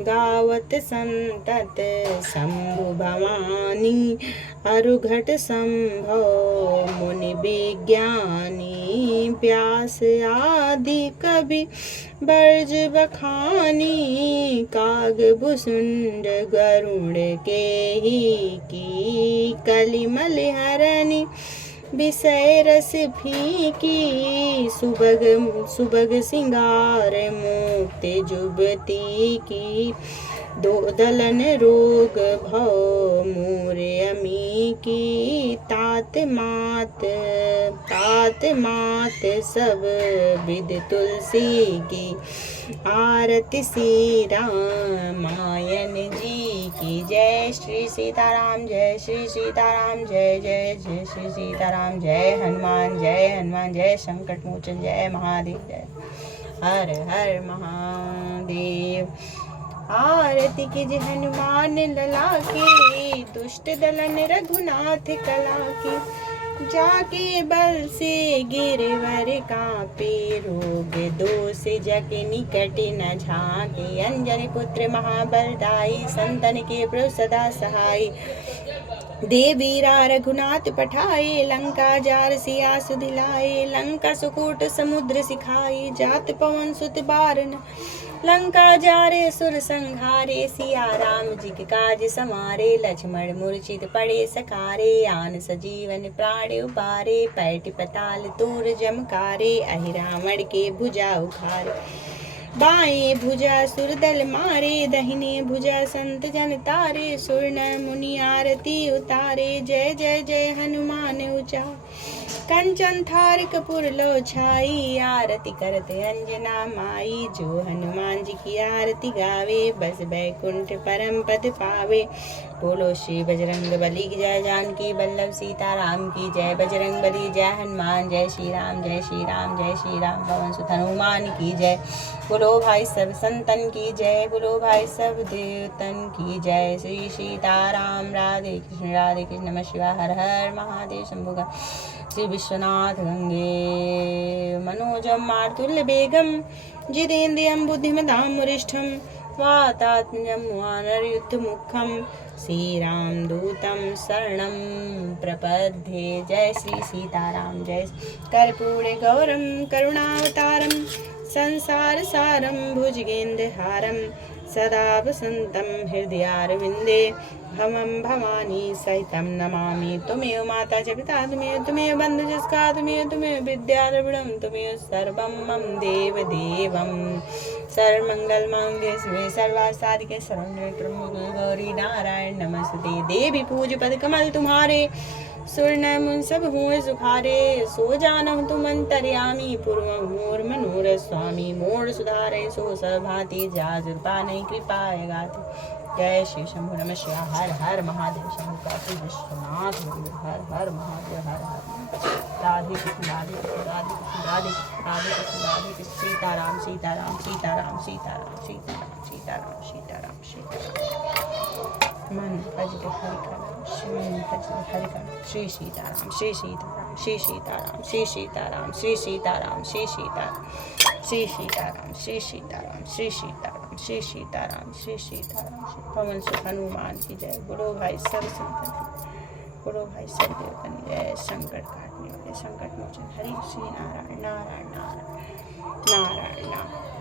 गावत संतत शंभु भवानी अरुघट संभव मुनि विज्ञानी। व्यास आदि कवि बर्ज बखानी। काग भुसुंड गरुड़ के ही की। कलिमल हरनि विषय रस फीकी। सुबग सिंगार मुक्ति जुबती की। दो दलन रोग भव मोर अमी की। तात मात सब विद तुलसी की। आरती श्री रामायण जी की। जय श्री सीताराम जय श्री सीताराम जय जय जय श्री सीताराम। जय हनुमान जय संकट मोचन जय महादेव जय हर हर महादेव। आरती की जय हनुमान लला की। दुष्ट दलन रघुनाथ कला की। जाके बल से गिरवर कांपे। रोग दोष जग निकट न झाके। अंजनी पुत्र महाबलदाई संतन के प्रभु सदा सहाय। देवीरा रघुनाथ पठाए लंका जार सिया सुधिलाए। लंका सुकूट समुद्र सिखाए जात पवन सुत बारन। लंका जारे सुर संहारे सिया राम जी के काज समारे। लक्ष्मण मूर्छित पड़े सकारे आन सजीवन प्राण उबारे। पैठ पताल तूर जमकारे अहि रावण के भुजा उखारे। बाएं भुजा सुरदल मारे, दाहिने भुजा संत जन तारे। सुरन मुनि आरती उतारे, जय जय जय हनुमान ऊंचा। कंचन थार कपूर लो छाई, आरती करते अंजना माई। जो हनुमान जी की आरती गावे, बस बैकुंठ परम पद पावे। बोलो श्री बजरंग बली की जय, जानकी वल्लभ सीता राम की जय। बजरंग बली जय हनुमान, जय श्री राम जय श्री राम जय श्री राम। पवन सुत हनुमान की जय। बोलो भाई सब संतन की जय, बोलो भाई सब देवतन की जय। श्री सीताराम राधे कृष्ण नमः शिवाय। हर हर महादेव शंभुगा। श्री विश्वनाथ गंगे मनोजम मारुतुल्य बेगम, जितेन्द्रियं बुद्धिमतां वरिष्ठं। वातात्मजं वानरयुद्धमुखं, श्रीराम दूतं शरणं प्रपद्ये। जय श्री सीताराम जय। कर्पूरे गौरम करुणावतारम, संसार सारम भुजगेन्द्रहारम। सदा वसन्तं हृदयारविन्दे, भवं भवानी सहितं नमामि। तुमेव माता च पिता, तुमेव बन्धु च सखा, तुमेव विद्या द्रविणं, तुमेव सर्वं मम देव देवं। सर्वमंगल मांगल्ये शिवे सर्वार्थसाधिके, शरण्ये त्र्यंबके गौरी नारायण नमस्ते। देवी पूज पद कमल तुम्हारे, सुर नयन सब हुए सुखारे। सो जानहु तुम अंतर्यामी, पूर्व मोर मनोरथ स्वामी। मोर सुधारे सो सभाति, जाजुर पानै कृपा गाति। जय श्री शंभु नमः शिवाय। हर हर महादेव शंभु काशी विश्वनाथ। हर हर महादेव हर हर। राधे कृष्ण राधे कृष्ण राधे कृष्ण राधे कृष्ण राधे कृष्ण राधे कृष्ण। सीताराम सीताराम सीताराम सीताराम सीताराम सीताराम सीताराम सीताराम। मन भजते हरि का नाम, मन भजते हरि का नाम। श्री सीताराम श्री सीताराम श्री सीताराम श्री सीताराम श्री सीताराम श्री सीताराम श्री सीताराम श्री सीताराम श्री सीताराम श्री सीताराम श्री सीताराम। पवन सुत हनुमान की जय। बोलो भाई सब संतन, बोलो भाई सब देवतन जय। संकट काटने वाले संकट मोचन हरि। श्री नारायण नारायण नारायण नारायण नारायण।